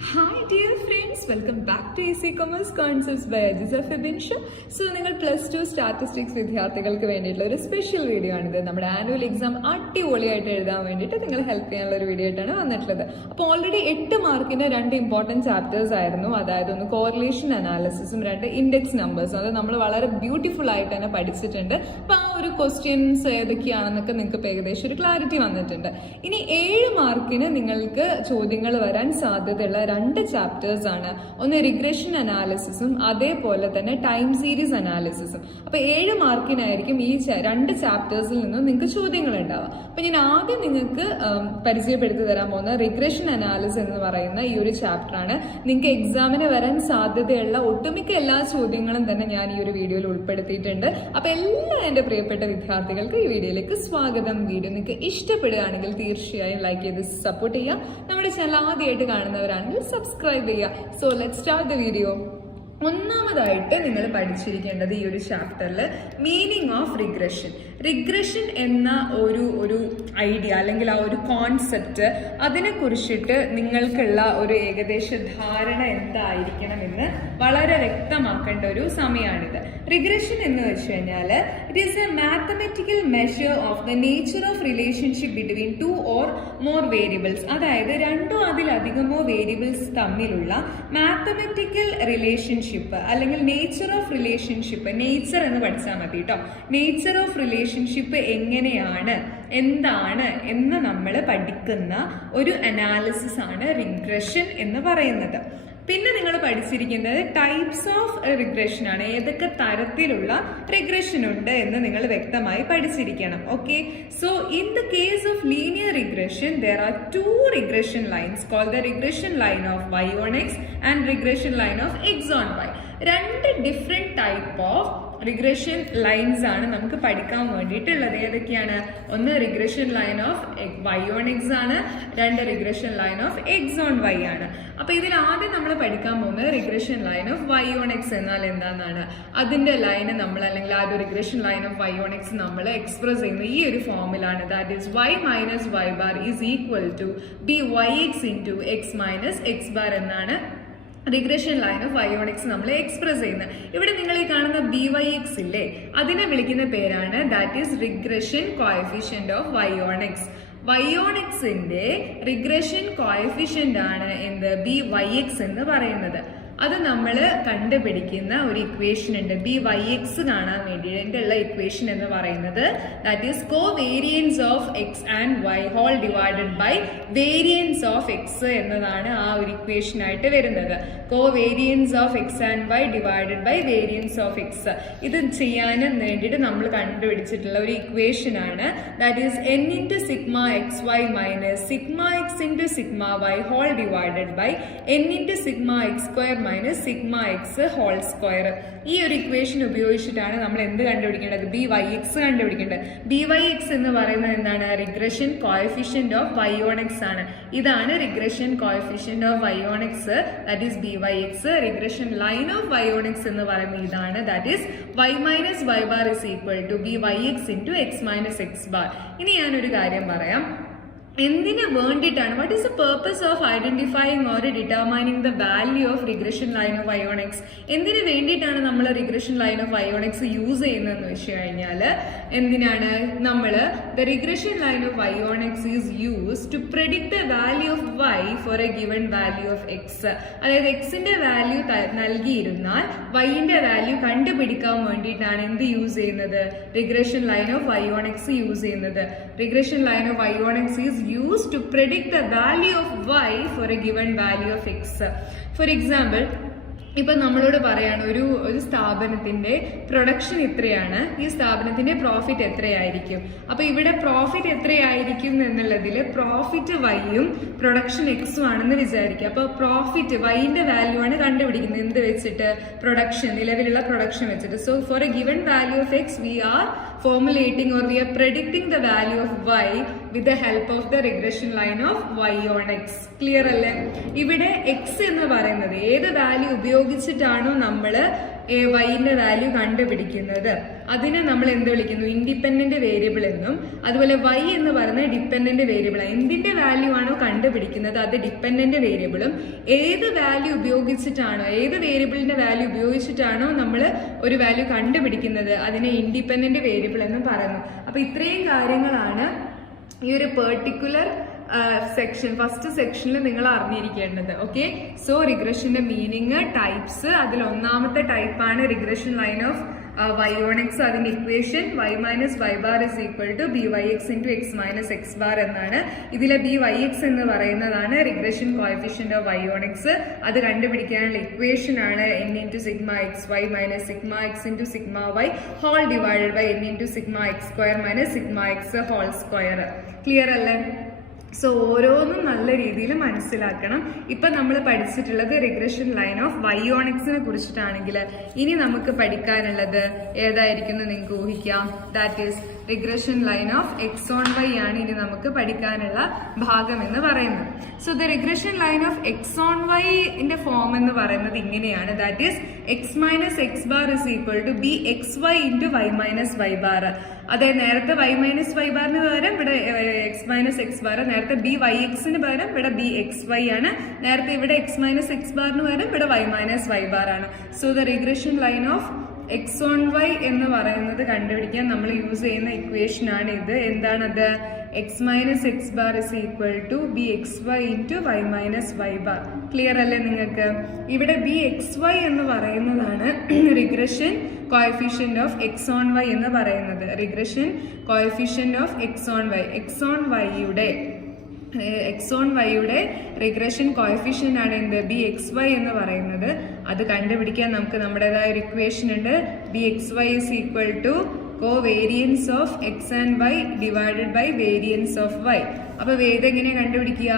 Hi dear friends, welcome back to Easy Commerce Concepts by Ajiza Febensha. So, നിങ്ങൾ +2 statistics വിദ്യാർത്ഥികൾക്ക് വേണ്ടിയിട്ടുള്ള ഒരു special video ആണിത്. നമ്മുടെ ആനുവൽ എക്സാം അടിപൊളിയായിട്ട് എഴുതാൻ വേണ്ടിയിട്ട് നിങ്ങൾ ഹെൽപ്പ് ചെയ്യാനുള്ള ഒരു വീഡിയോ ആയിട്ടാണ് വന്നിട്ടുള്ളത്. അപ്പോൾ ഓൾറെഡി 8 മാർക്കിന് 2 ഇമ്പോർട്ടൻറ്റ് ചാപ്റ്റേഴ്സ് ആയിരുന്നു. അതായത് ഒന്ന് കോറിലേഷൻ അനാലിസിസും 2 ഇൻഡെക്സ് നമ്പേഴ്സും. അത് നമ്മൾ വളരെ ബ്യൂട്ടിഫുൾ ആയിട്ട് തന്നെ പഠിച്ചിട്ടുണ്ട്. അപ്പോൾ ആ ഒരു ക്വസ്റ്റ്യൻസ് ഏതൊക്കെയാണെന്നൊക്കെ നിങ്ങൾക്ക് ഏകദേശം ഒരു ക്ലാരിറ്റി വന്നിട്ടുണ്ട്. ഇനി 7 മാർക്കിന് നിങ്ങൾക്ക് ചോദ്യങ്ങൾ വരാൻ സാധ്യതയുള്ള 2 ചാപ്റ്റേഴ്സ് ആണ്. ഒന്ന് റിഗ്രഷൻ അനാലിസിസും അതേപോലെ തന്നെ ടൈം സീരീസ് അനാലിസിസും. അപ്പൊ 7 മാർക്കിനായിരിക്കും ഈ 2 ചാപ്റ്റേഴ്സിൽ നിന്നും നിങ്ങൾക്ക് ചോദ്യങ്ങൾ ഉണ്ടാവുക. അപ്പൊ ഞാൻ ആദ്യം നിങ്ങൾക്ക് പരിചയപ്പെടുത്തി തരാൻ പോകുന്ന റിഗ്രഷൻ അനാലിസിസ് എന്ന് പറയുന്ന ഈ ഒരു ചാപ്റ്റർ ആണ്. നിങ്ങൾക്ക് എക്സാമിന് വരാൻ സാധ്യതയുള്ള ഒട്ടുമിക്ക എല്ലാ ചോദ്യങ്ങളും തന്നെ ഞാൻ ഈ ഒരു വീഡിയോയിൽ ഉൾപ്പെടുത്തിയിട്ടുണ്ട്. അപ്പൊ എല്ലാ എന്റെ പ്രിയപ്പെട്ട വിദ്യാർത്ഥികൾക്ക് ഈ വീഡിയോയിലേക്ക് സ്വാഗതം. വീഡിയോ നിങ്ങൾക്ക് ഇഷ്ടപ്പെടുകയാണെങ്കിൽ തീർച്ചയായും ലൈക്ക് ചെയ്ത് സപ്പോർട്ട് ചെയ്യാം. നമ്മുടെ ചാനൽ ആദ്യമായിട്ട് കാണുന്നവരാണെങ്കിൽ സബ്സ്ക്രൈബ് ചെയ്യുക. So let's start the video. ഒന്നാമതായിട്ട് നിങ്ങൾ പഠിച്ചിരിക്കേണ്ടത് ഈ ഒരു ചാപ്റ്ററിൽ മീനിങ് ഓഫ് റിഗ്രഷൻ. റിഗ്രഷൻ എന്ന ഒരു ഐഡിയ അല്ലെങ്കിൽ ആ ഒരു കോൺസെപ്റ്റ്, അതിനെ കുറിച്ചിട്ട് നിങ്ങൾക്കുള്ള ഒരു ഏകദേശ ധാരണ എന്തായിരിക്കണം എന്ന് വളരെ വ്യക്തമാക്കേണ്ട ഒരു സമയമാണിത്. റിഗ്രഷൻ എന്ന് വെച്ച് കഴിഞ്ഞാൽ it is A mathematical measure of the nature of relationship between 2 or more variables. അതായത് 2 അതിലധികമോ വേരിയബിൾസ് തമ്മിലുള്ള മാത്തമെറ്റിക്കൽ റിലേഷൻഷിപ്പ് അല്ലെങ്കിൽ നേച്ചർ ഓഫ് റിലേഷൻഷിപ്പ്. നേച്ചർ എന്ന് പഠിച്ചാൽ മതി കേട്ടോ. നേച്ചർ ഓഫ് റിലേഷൻഷിപ്പ് എങ്ങനെയാണ്, എന്താണ് എന്ന് നമ്മൾ പഠിക്കുന്ന ഒരു അനാലിസിസ് ആണ് റിഗ്രഷൻ എന്ന് പറയുന്നത്. പിന്നെ നിങ്ങൾ പഠിച്ചിരിക്കുന്നത് ടൈപ്സ് ഓഫ് റിഗ്രഷൻ ആണ്. ഏതൊക്കെ തരത്തിലുള്ള റിഗ്രഷൻ ഉണ്ട് എന്ന് നിങ്ങൾ വ്യക്തമായി പഠിച്ചിരിക്കണം. Okay, so in the case of linear regression there are 2 regression lines called the regression line of y on x and regression line of x on y. 2 different type of regression lines ആണ് നമുക്ക് പഠിക്കാൻ വേണ്ടിയിട്ടുള്ളത്. ഏതൊക്കെയാണ്? ഒന്ന് regression line of y on x ആണ്, 2 regression line of x on y ആണ്. അപ്പൊ ഇതിൽ ആദ്യം നമ്മൾ പഠിക്കാൻ പോകുന്നത് regression line of y on x എന്നാൽ എന്താണെന്നാണ്. അതിന്റെ ലൈന് നമ്മൾ അല്ലെങ്കിൽ ആ ഒരു regression line of y on x നമ്മൾ എക്സ്പ്രസ് ചെയ്യുന്ന ഈ ഒരു ഫോമിലാണ്. That is y minus y bar is equal to byx into x minus x bar എന്നാണ് regression line of y on x നമ്മൾ എക്സ്പ്രസ് ചെയ്യുന്നത്. ഇവിടെ നിങ്ങൾ ഈ കാണുന്ന byx ഇല്ലേ, അതിനെ വിളിക്കുന്ന പേരാണ് that is regression coefficient of y on x. y on x ന്റെ റിഗ്രഷൻ കോഎഫിഷ്യന്റ് ആണ് എന്ത് byx എന്ന് പറയുന്നത്. അത് നമ്മൾ കണ്ടുപിടിക്കുന്ന ഒരു ഇക്വേഷൻ ഉണ്ട്. byx കാണാൻ വേണ്ടിയിട്ടുള്ള ഇക്വേഷൻ എന്ന് പറയുന്നത് that is covariance of X and Y whole divided by variance of X എന്നതാണ് ആ ഒരു ഇക്വേഷൻ ആയിട്ട് വരുന്നത്. Covariance of X and Y divided by variance of X. ഇത് ചെയ്യാനും വേണ്ടിയിട്ട് നമ്മൾ കണ്ടുപിടിച്ചിട്ടുള്ള ഒരു ഇക്വേഷൻ ആണ്. That is n into sigma xy minus sigma x into sigma y whole divided by n into sigma x square minus sigma x whole square. ഈ ഒരു equation ഉപയോഗിച്ചിട്ടാണ് നമ്മൾ എന്ത് കണ്ടുപിടിക്കേണ്ടത്? byx കണ്ടുപിടിക്കേണ്ടത്. byx എന്ന് പറയുന്നത് എന്താണ്? Regression coefficient of y on x ആണ്. ഇതാണ് regression coefficient of y on x, that is byx. Regression line of y on x എന്ന് പറയുന്നത് ഇതാണ്, that is y minus y bar is equal to byx into x minus x bar. ഇനി ഞാനൊരു കാര്യം പറയാം. എന്തിനു വേണ്ടിയിട്ടാണ്, what is the purpose of identifying or determining the value of regression line of y on x? എന്തിനു വേണ്ടിയിട്ടാണ് നമ്മൾ regression line of y on x use ചെയ്യുന്നതെന്ന് വെച്ച് കഴിഞ്ഞാൽ എന്തിനാണ് നമ്മൾ the regression line of y on x is use to predict the value of y for a given value of x. അതായത് എക്സിന്റെ വാല്യൂ നൽകിയിരുന്നാൽ yന്റെ വാല്യൂ കണ്ടുപിടിക്കാൻ വേണ്ടിയിട്ടാണ് എന്ത് യൂസ് ചെയ്യുന്നത്? Regression line of y on x use ചെയ്യുന്നത്. Regression line of y on x is used to predict the value of y for a given value of x. For example, ഇപ്പൊ നമ്മളോട് പറയാണ് ഒരു സ്ഥാപനത്തിന്റെ പ്രൊഡക്ഷൻ ഇത്രയാണ്, ഈ സ്ഥാപനത്തിന്റെ പ്രോഫിറ്റ് എത്രയായിരിക്കും. അപ്പൊ ഇവിടെ പ്രോഫിറ്റ് എത്രയായിരിക്കും എന്നുള്ളതിൽ പ്രോഫിറ്റ് വൈയും പ്രൊഡക്ഷൻ എക്സും ആണെന്ന് വിചാരിക്കുക. അപ്പൊ പ്രോഫിറ്റ് വൈന്റെ വാല്യൂ ആണ് കണ്ടുപിടിക്കുന്നത് എന്ത് വെച്ചിട്ട്? പ്രൊഡക്ഷൻ, നിലവിലുള്ള പ്രൊഡക്ഷൻ വെച്ചിട്ട്. So for a given value of X we are formulating or we are predicting the value of y with the help of the regression line of y on x. Clear അല്ലേ? ഇവിടെ x എന്ന് പറയുന്നത് ഏത് value ഉപയോഗിച്ചിട്ടാണോ നമ്മൾ വൈന്റെ value കണ്ടുപിടിക്കുന്നത്. അതിനെ നമ്മൾ എന്ത് വിളിക്കുന്നു? ഇൻഡിപെൻഡന്റ് വേരിയബിൾ എന്നും. അതുപോലെ വൈ എന്ന് പറയുന്നത് ഡിപെൻഡന്റ് വേരിയബിൾ ആണ്. എന്തിന്റെ വാല്യൂ ആണോ കണ്ടുപിടിക്കുന്നത് അത് ഡിപെൻഡന്റ് വേരിയബിളും. ഏത് വാല്യൂ ഉപയോഗിച്ചിട്ടാണോ, ഏത് വേരിയബിളിന്റെ വാല്യൂ ഉപയോഗിച്ചിട്ടാണോ നമ്മൾ ഒരു വാല്യൂ കണ്ടുപിടിക്കുന്നത് അതിനെ ഇൻഡിപെൻഡന്റ് വേരിയബിൾ എന്ന് പറയുന്നു. അപ്പൊ ഇത്രയും കാര്യങ്ങളാണ് ഈ ഒരു പെർട്ടിക്കുലർ സെക്ഷൻ, ഫസ്റ്റ് സെക്ഷനിൽ നിങ്ങൾ അറിഞ്ഞിരിക്കേണ്ടത്. ഓക്കെ, സോ റിഗ്രഷന്റെ മീനിങ്, ടൈപ്സ്. അതിൽ ഒന്നാമത്തെ ടൈപ്പാണ് regression line of y on x. അതിന്റെ equation y minus y bar is equal to byx into x minus x bar എന്നാണ്. ഇതിലെ byx എന്ന് പറയുന്നതാണ് regression coefficient of y on x. അത് കണ്ടുപിടിക്കാനുള്ള ഇക്വേഷൻ ആണ് n into sigma X Y minus sigma X into sigma Y whole divided by n into sigma X square minus sigma X whole square. Clear അല്ലേ? So ഓരോന്നും നല്ല രീതിയിൽ മനസ്സിലാക്കണം. ഇപ്പൊ നമ്മൾ പഠിച്ചിട്ടുള്ളത് regression line of y on x നെ കുറിച്ചിട്ടാണെങ്കിൽ ഇനി നമുക്ക് പഠിക്കാനുള്ളത് ഏതായിരിക്കും നിങ്ങൾക്ക് ഊഹിക്കാം? That is regression line of x on y ആണ് ഇനി നമുക്ക് പഠിക്കാനുള്ള ഭാഗം എന്ന് പറയുന്നത്. So the regression line of x on y ന്റെ ഫോം എന്ന് പറയുന്നത് ഇങ്ങനെയാണ്. That is x minus X bar is equal to B X Y into Y minus Y bar. അതായത് നേരത്തെ y മൈനസ് വൈ ബാറിന് പകരം ഇവിടെ x മൈനസ് എക്സ് ബാർ, നേരത്തെ ബി വൈ എക്സിന് പകരം ഇവിടെ ബി എക്സ് വൈ ആണ്, നേരത്തെ ഇവിടെ x മൈനസ് എക്സ് ബാറിന് പകരം ഇവിടെ y മൈനസ് വൈ ബാർ ആണ്. So the regression line of x on y എന്ന് പറയുന്നത് കണ്ടുപിടിക്കാൻ നമ്മൾ യൂസ് ചെയ്യുന്ന ഇക്വേഷൻ ആണ് ഇത്. എന്താണത്? x minus X bar is equal to B X Y into Y minus Y bar. Clear അല്ലേ നിങ്ങൾക്ക്? ഇവിടെ ബി എക്സ് വൈ എന്ന് പറയുന്നതാണ് regression coefficient of x on y എന്ന് പറയുന്നത്. Regression coefficient of x on y. x on y യുടെ regression coefficient ആണ് എന്ത്? ബി എക്സ് വൈ എന്ന് പറയുന്നത്. അത് കണ്ടുപിടിക്കാൻ നമുക്ക് നമ്മുടേതായ ഒരു ഇക്വേഷൻ ഉണ്ട്. B X y is equal to covariance of X and Y divided by variance of y. അപ്പൊ ഇതെങ്ങനെ കണ്ടുപിടിക്കുക?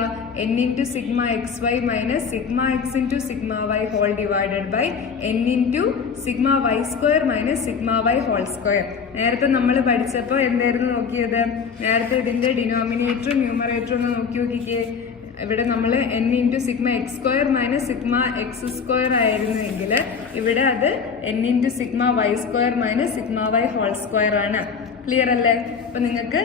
n into sigma X Y minus sigma X into sigma Y whole divided by n into sigma y square minus sigma Y whole square. നേരത്തെ നമ്മൾ പഠിച്ചപ്പോൾ എന്തായിരുന്നു നോക്കിയത്? നേരത്തെ ഇതിന്റെ ഡിനോമിനേറ്ററും ന്യൂമറേറ്ററും ഒന്ന് നോക്കിയേ. ഇവിടെ നമ്മൾ n into sigma X square minus sigma X square ആയിരുന്നെങ്കിൽ ഇവിടെ അത് n into sigma y square minus sigma Y whole square ആണ്. ക്ലിയർ അല്ലേ? അപ്പൊ നിങ്ങൾക്ക്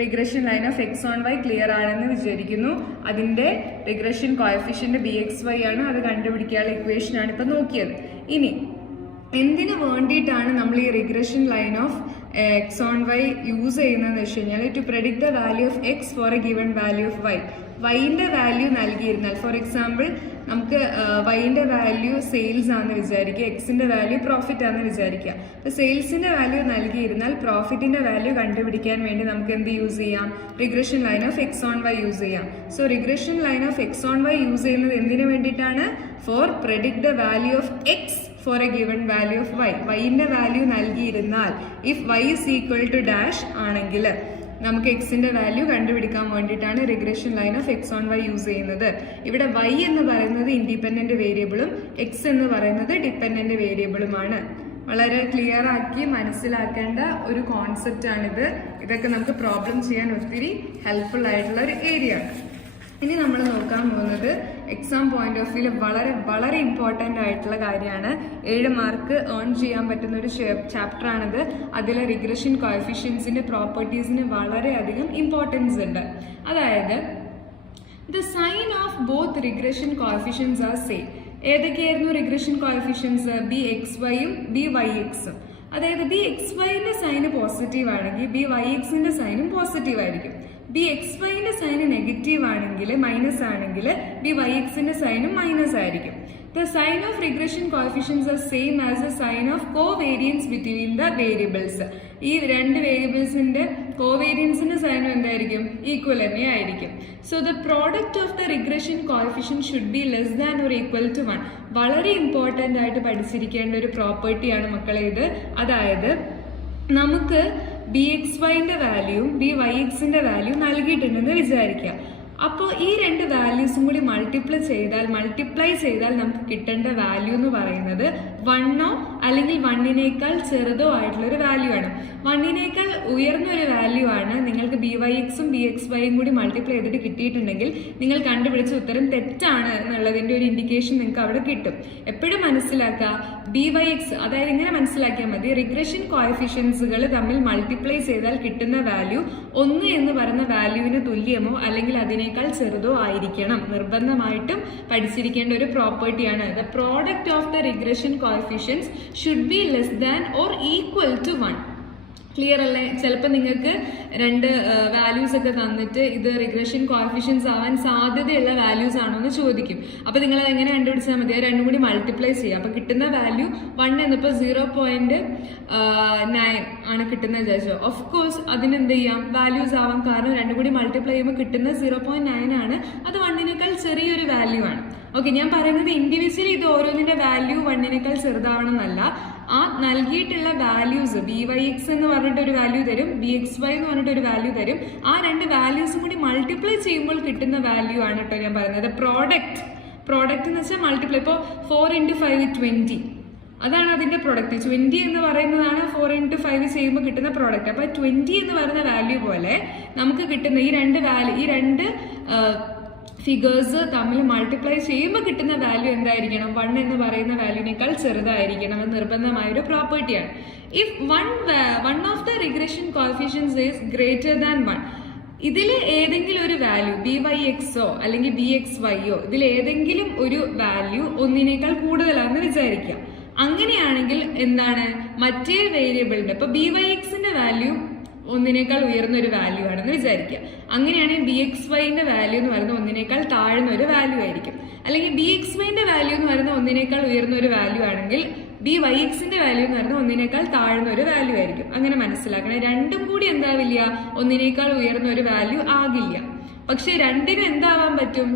regression line of x on y clear ആണെന്ന് വിചാരിക്കുന്നു. അതിന്റെ regression coefficient b X y ആണ്. അത് കണ്ടുപിടിക്കാനുള്ള ഇക്വേഷൻ ആണ് ഇപ്പൊ നോക്കിയത്. ഇനി എന്തിനു വേണ്ടിയിട്ടാണ് നമ്മൾ ഈ regression line of x on y use ചെയ്യുന്നതെന്ന് വെച്ച് കഴിഞ്ഞാൽ to predict the value of x for a given value of y. വൈൻ്റെ വാല്യൂ നൽകിയിരുന്നാൽ, ഫോർ എക്സാമ്പിൾ നമുക്ക് വൈൻ്റെ വാല്യൂ സെയിൽസ് ആണെന്ന് വിചാരിക്കുക, എക്സിന്റെ വാല്യൂ പ്രോഫിറ്റ് ആണെന്ന് വിചാരിക്കുക. അപ്പൊ സെയിൽസിന്റെ വാല്യൂ നൽകിയിരുന്നാൽ പ്രോഫിറ്റിന്റെ വാല്യൂ കണ്ടുപിടിക്കാൻ വേണ്ടി നമുക്ക് എന്ത് യൂസ് ചെയ്യാം? Regression line of x on y use ചെയ്യാം. So regression line of x on y use ചെയ്യുന്നത് എന്തിനു വേണ്ടിയിട്ടാണ്? For predict the value of x for a given value of y. വൈന്റെ വാല്യൂ നൽകിയിരുന്നാൽ if y is equal to dash ആണെങ്കിൽ നമുക്ക് എക്സിന്റെ value കണ്ടുപിടിക്കാൻ വേണ്ടിയിട്ടാണ് regression line of x on y use ചെയ്യുന്നത്. ഇവിടെ y എന്ന് പറയുന്നത് ഇൻഡിപെൻഡന്റ് വേരിയബിളും x എന്ന് പറയുന്നത് ഡിപെൻഡന്റ് വേരിയബിളുമാണ്. വളരെ ക്ലിയർ ആക്കി മനസ്സിലാക്കേണ്ട ഒരു കോൺസെപ്റ്റ് ആണിത്. ഇതൊക്കെ നമുക്ക് പ്രോബ്ലം ചെയ്യാൻ ഒത്തിരി ഹെൽപ്ഫുൾ ആയിട്ടുള്ള ഒരു ഏരിയ ആണ്. ഇനി നമ്മൾ നോക്കാൻ പോകുന്നത് എക്സാം പോയിന്റ് ഓഫ് വ്യൂവിൽ വളരെ വളരെ ഇമ്പോർട്ടൻ്റ് ആയിട്ടുള്ള കാര്യമാണ്. 7 മാർക്ക് ഏൺ ചെയ്യാൻ പറ്റുന്ന ഒരു ചാപ്റ്റർ ആണിത്. അതിലെ റിഗ്രഷൻ കോഎഫിഷ്യൻസിന്റെ പ്രോപ്പർട്ടീസിന് വളരെയധികം ഇമ്പോർട്ടൻസ് ഉണ്ട്. അതായത് the sign of both regression coefficients are same. ഏതൊക്കെയായിരുന്നു റിഗ്രഷൻ കോഎഫിഷ്യൻസ്? ബി എക്സ് വൈയും ബി വൈ എക്സും. അതായത് ബി എക്സ് വൈന്റെ സൈന് പോസിറ്റീവ് ആണെങ്കിൽ ബി വൈ എക്സിന്റെ സൈനും പോസിറ്റീവ് ആയിരിക്കും. ബി എക്സ് വൈന്റെ സൈന് നെഗറ്റീവ് ആണെങ്കിൽ, മൈനസ് ആണെങ്കിൽ ബി വൈ എക്സിന്റെ സൈനും മൈനസ് ആയിരിക്കും. The sign of regression coefficients are same as the sign of covariance between the variables. ഈ രണ്ട് വേരിയബിൾസിന്റെ കോവേരിയൻസിന്റെ സൈനും എന്തായിരിക്കും? ഈക്വൽ തന്നെ ആയിരിക്കും. So the product of the regression coefficient should be less than or equal to 1. വളരെ important ആയിട്ട് പഠിച്ചിരിക്കേണ്ട ഒരു പ്രോപ്പർട്ടിയാണ് മക്കളെ ഇത്. അതായത് നമുക്ക് ബി എക്സ് വൈന്റെ വാല്യൂവും ബി വൈ എക്സിന്റെ വാല്യൂ നൽകിയിട്ടുണ്ടെന്ന് വിചാരിക്കുക. അപ്പോൾ ഈ രണ്ട് വാല്യൂസും കൂടി മൾട്ടിപ്ലൈ ചെയ്താൽ നമുക്ക് കിട്ടേണ്ട വാല്യൂ എന്ന് പറയുന്നത് 1 അല്ലെങ്കിൽ 1-നേക്കാൾ ചെറുതോ ആയിട്ടുള്ള ഒരു വാല്യൂ ആണ്. 1-നേക്കാൾ ഉയർന്ന ഒരു വാല്യൂ ആണ് നിങ്ങൾക്ക് BYXും BXYയും കൂടി മൾട്ടിപ്ലൈ ചെയ്തിട്ട് കിട്ടിയിട്ടുണ്ടെങ്കിൽ നിങ്ങൾ കണ്ടുപിടിച്ച ഉത്തരം തെറ്റാണ് എന്നുള്ളതിന്റെ ഒരു ഇൻഡിക്കേഷൻ നിങ്ങൾക്ക് അവിടെ കിട്ടും. എപ്പോഴും മനസ്സിലാക്കുക, BYX അതായത് ഇങ്ങനെ മനസ്സിലാക്കിയാൽ മതി, റിഗ്രഷൻ കോഎഫിഷ്യൻസുകൾ തമ്മിൽ മൾട്ടിപ്ലൈ ചെയ്താൽ കിട്ടുന്ന വാല്യൂ 1 എന്ന് പറയുന്ന വാല്യൂവിന് തുല്യമോ അല്ലെങ്കിൽ അതിനേക്കാൾ ചെറുതോ ആയിരിക്കണം. നിർബന്ധമായിട്ടും പഠിച്ചിരിക്കേണ്ട ഒരു പ്രോപ്പർട്ടിയാണ്. The product of the regression coefficients should be less than or equal to 1. Clear അല്ലേ? ചിലപ്പോൾ നിങ്ങൾക്ക് രണ്ട് വാല്യൂസ് ഒക്കെ തന്നിട്ട് ഇത് റിഗ്രഷൻ കോഎഫിഷ്യൻസ് ആവാൻ സാധ്യതയുള്ള വാല്യൂസ് ആണോ എന്ന് ചോദിക്കും. അപ്പൊ നിങ്ങൾ എങ്ങനെ കണ്ടുപിടിച്ചാൽ മതി? അത് രണ്ടും കൂടി മൾട്ടിപ്ലൈ ചെയ്യുക. അപ്പൊ കിട്ടുന്ന വാല്യൂ 1 എന്നിപ്പോ 0.9 ആണ് കിട്ടുന്നത് വിചാരിച്ചോ. ഓഫ് കോഴ്സ് അതിനെന്ത് ചെയ്യാം, വാല്യൂസ് ആവാം. കാരണം രണ്ടും കൂടി മൾട്ടിപ്ലൈ ചെയ്യുമ്പോൾ കിട്ടുന്ന 0.9 ആണ്. അത് 1-നേക്കാൾ ചെറിയൊരു വാല്യൂ ആണ്. ഓക്കെ, ഞാൻ പറയുന്നത് ഇൻഡിവിജ്വലി ഇത് ഓരോന്നിന്റെ വാല്യൂ 1-നേക്കാൾ ചെറുതാവണം എന്നല്ല. ആ നൽകിയിട്ടുള്ള വാല്യൂസ് BYX എന്ന് പറഞ്ഞിട്ട് ഒരു വാല്യൂ തരും, BXY എന്ന് പറഞ്ഞിട്ട് ഒരു വാല്യൂ തരും. ആ രണ്ട് വാല്യൂസും കൂടി മൾട്ടിപ്ലൈ ചെയ്യുമ്പോൾ കിട്ടുന്ന വാല്യൂ ആണ് കേട്ടോ ഞാൻ പറയുന്നത്. പ്രോഡക്റ്റ് എന്ന് വെച്ചാൽ മൾട്ടിപ്ലൈ. ഇപ്പോൾ 4 × 5 20, അതാണ് അതിന്റെ പ്രോഡക്റ്റ്. 20 എന്ന് പറയുന്നതാണ് 4 × 5 ചെയ്യുമ്പോൾ കിട്ടുന്ന പ്രോഡക്റ്റ്. അപ്പൊ 20 എന്ന് പറയുന്ന വാല്യൂ പോലെ നമുക്ക് കിട്ടുന്ന ഈ രണ്ട് ഫിഗേഴ്സ് തമ്മിൽ മൾട്ടിപ്ലൈ ചെയ്യുമ്പോൾ കിട്ടുന്ന വാല്യൂ എന്തായിരിക്കണം? 1 എന്ന് പറയുന്ന വാല്യൂവിനേക്കാൾ ചെറുതായിരിക്കണം. അത് നിർബന്ധമായ ഒരു പ്രോപ്പർട്ടിയാണ്. If one of the regression coefficients is greater than 1, ഇതിൽ ഏതെങ്കിലും ഒരു വാല്യൂ BYXോ അല്ലെങ്കിൽ BXYയോ ഇതിൽ ഏതെങ്കിലും ഒരു വാല്യൂ 1-നേക്കാൾ കൂടുതലാണെന്ന് വിചാരിക്കാം. അങ്ങനെയാണെങ്കിൽ എന്താണ്, മറ്റേ വേരിയബിളിന്റെ ഇപ്പൊ BYXന്റെ വാല്യൂ 1-നേക്കാൾ ഉയർന്ന ഒരു വാല്യൂ ആണെന്ന് വിചാരിക്കുക. അങ്ങനെയാണെങ്കിൽ BXYന്റെ വാല്യൂ എന്ന് പറയുന്നത് 1-നേക്കാൾ താഴ്ന്ന ഒരു വാല്യൂ ആയിരിക്കും. അല്ലെങ്കിൽ BXYന്റെ വാല്യൂ എന്ന് പറയുന്നത് 1-നേക്കാൾ ഉയർന്ന ഒരു വാല്യൂ ആണെങ്കിൽ BYXന്റെ വാല്യൂ എന്ന് പറയുന്നത് 1-നേക്കാൾ താഴ്ന്ന ഒരു വാല്യൂ ആയിരിക്കും. അങ്ങനെ മനസ്സിലാക്കണം. രണ്ടും കൂടി എന്താവില്ല, 1-നേക്കാൾ ഉയർന്ന ഒരു വാല്യൂ ആകില്ല. പക്ഷെ രണ്ടിനും എന്താവാൻ പറ്റും?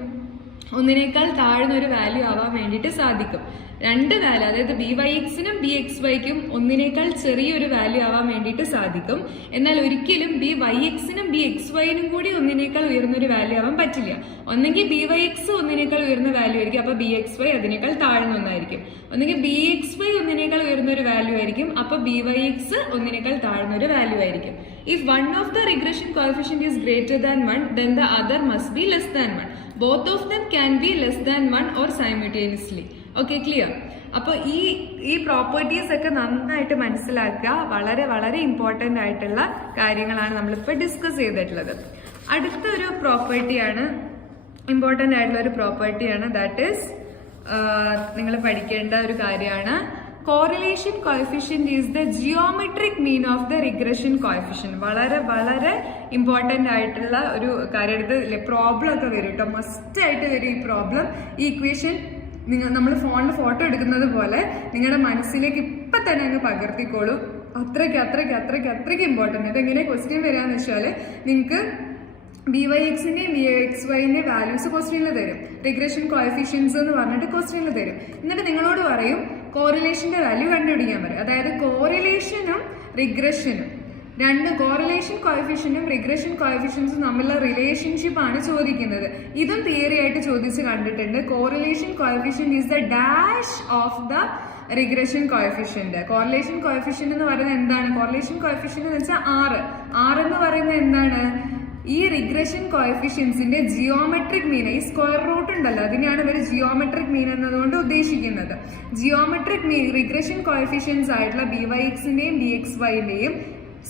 1-നേക്കാൾ താഴ്ന്ന ഒരു വാല്യൂ ആവാൻ വേണ്ടിയിട്ട് സാധിക്കും. രണ്ട് വാല്യൂ, അതായത് BYXനും BXYക്കും 1-നേക്കാൾ ചെറിയൊരു വാല്യൂ ആവാൻ വേണ്ടിയിട്ട് സാധിക്കും. എന്നാൽ ഒരിക്കലും BYXനും BXYനും കൂടി 1-നേക്കാൾ ഉയർന്നൊരു വാല്യൂ ആവാൻ പറ്റില്ല. ഒന്നെങ്കിൽ BYX 1-നേക്കാൾ ഉയർന്ന വാല്യൂ ആയിരിക്കും, അപ്പൊ BXY അതിനേക്കാൾ താഴ്ന്ന ഒന്നായിരിക്കും. ഒന്നെങ്കിൽ BXY 1-നേക്കാൾ ഉയർന്ന ഒരു വാല്യൂ ആയിരിക്കും, അപ്പൊ BYX 1-നേക്കാൾ താഴ്ന്ന ഒരു വാല്യൂ ആയിരിക്കും. If one of the regression coefficient is greater than 1, then the other must be less than 1. Both of them can be less than 1 or simultaneously. Okay, clear? അപ്പൊ ഈ properties ഒക്കെ നന്നായിട്ട് മനസ്സിലാക്കുക. വളരെ വളരെ ഇമ്പോർട്ടന്റ് ആയിട്ടുള്ള കാര്യങ്ങളാണ് നമ്മളിപ്പോൾ ഡിസ്കസ് ചെയ്തിട്ടുള്ളത്. അടുത്തൊരു പ്രോപ്പർട്ടിയാണ്, ഇമ്പോർട്ടന്റ് ആയിട്ടുള്ള ഒരു പ്രോപ്പർട്ടിയാണ്. ദാറ്റ് ഈസ് നിങ്ങൾ പഠിക്കേണ്ട ഒരു കാര്യമാണ്. Correlation coefficient is the geometric mean of the regression coefficient. വളരെ വളരെ ഇമ്പോർട്ടന്റ് ആയിട്ടുള്ള ഒരു കാര്യം. എടുത്ത് പ്രോബ്ലം ഒക്കെ വരും കേട്ടോ, മസ്റ്റ് ആയിട്ട് വരും ഈ പ്രോബ്ലം. ഈ ഇക്വേഷൻ നമ്മൾ ഫോണിൽ ഫോട്ടോ എടുക്കുന്നത് പോലെ നിങ്ങളുടെ മനസ്സിലേക്ക് ഇപ്പൊ തന്നെ അങ്ങ് പകർത്തിക്കോളൂ. അത്രയ്ക്ക് ഇമ്പോർട്ടന്റ്. അതെങ്ങനെ ക്വസ്റ്റ്യൻ വരാന്ന് വെച്ചാൽ നിങ്ങൾക്ക് BYXന്റെയും BXYന്റെയും വാല്യൂസ് ക്വസ്റ്റ്യനിൽ തരും. റിഗ്രഷൻ കോഎഫിഷ്യൻസ് എന്ന് പറഞ്ഞിട്ട് ക്വസ്റ്റ്യനിൽ തരും. എന്നിട്ട് നിങ്ങളോട് പറയും കോറിലേഷന്റെ വാല്യൂ കണ്ടുപിടിക്കാൻ പറയും. അതായത് കോറിലേഷനും റിഗ്രഷനും കോറിലേഷൻ കോഎഫിഷ്യന്റും റിഗ്രഷൻ കോഎഫിഷ്യൻസും തമ്മിലുള്ള റിലേഷൻഷിപ്പ് ആണ് ചോദിക്കുന്നത്. ഇതും തിയറി ആയിട്ട് ചോദിച്ച് കണ്ടിട്ടുണ്ട്. Correlation coefficient is the dash of the regression coefficient. Correlation coefficient എന്ന് പറയുന്നത് എന്താണ്? കോറിലേഷൻ കോഎഫിഷ്യന്റ് എന്ന് വെച്ചാൽ R എന്ന് പറയുന്നത് എന്താണ്? ഈ റിഗ്രഷൻ കോഎഫിഷ്യൻസിന്റെ ജിയോമെട്രിക് മീൻ, ഈ സ്ക്വയർ റൂട്ട് ഉണ്ടല്ലോ, അതിനെയാണ് ഇവർ ജിയോമെട്രിക് മീൻ എന്നതുകൊണ്ട് ഉദ്ദേശിക്കുന്നത്. ജിയോമെട്രിക് മീൻ റിഗ്രഷൻ കോഎഫിഷ്യൻസ് ആയിട്ടുള്ള BYXന്റെയും BXYന്റെയും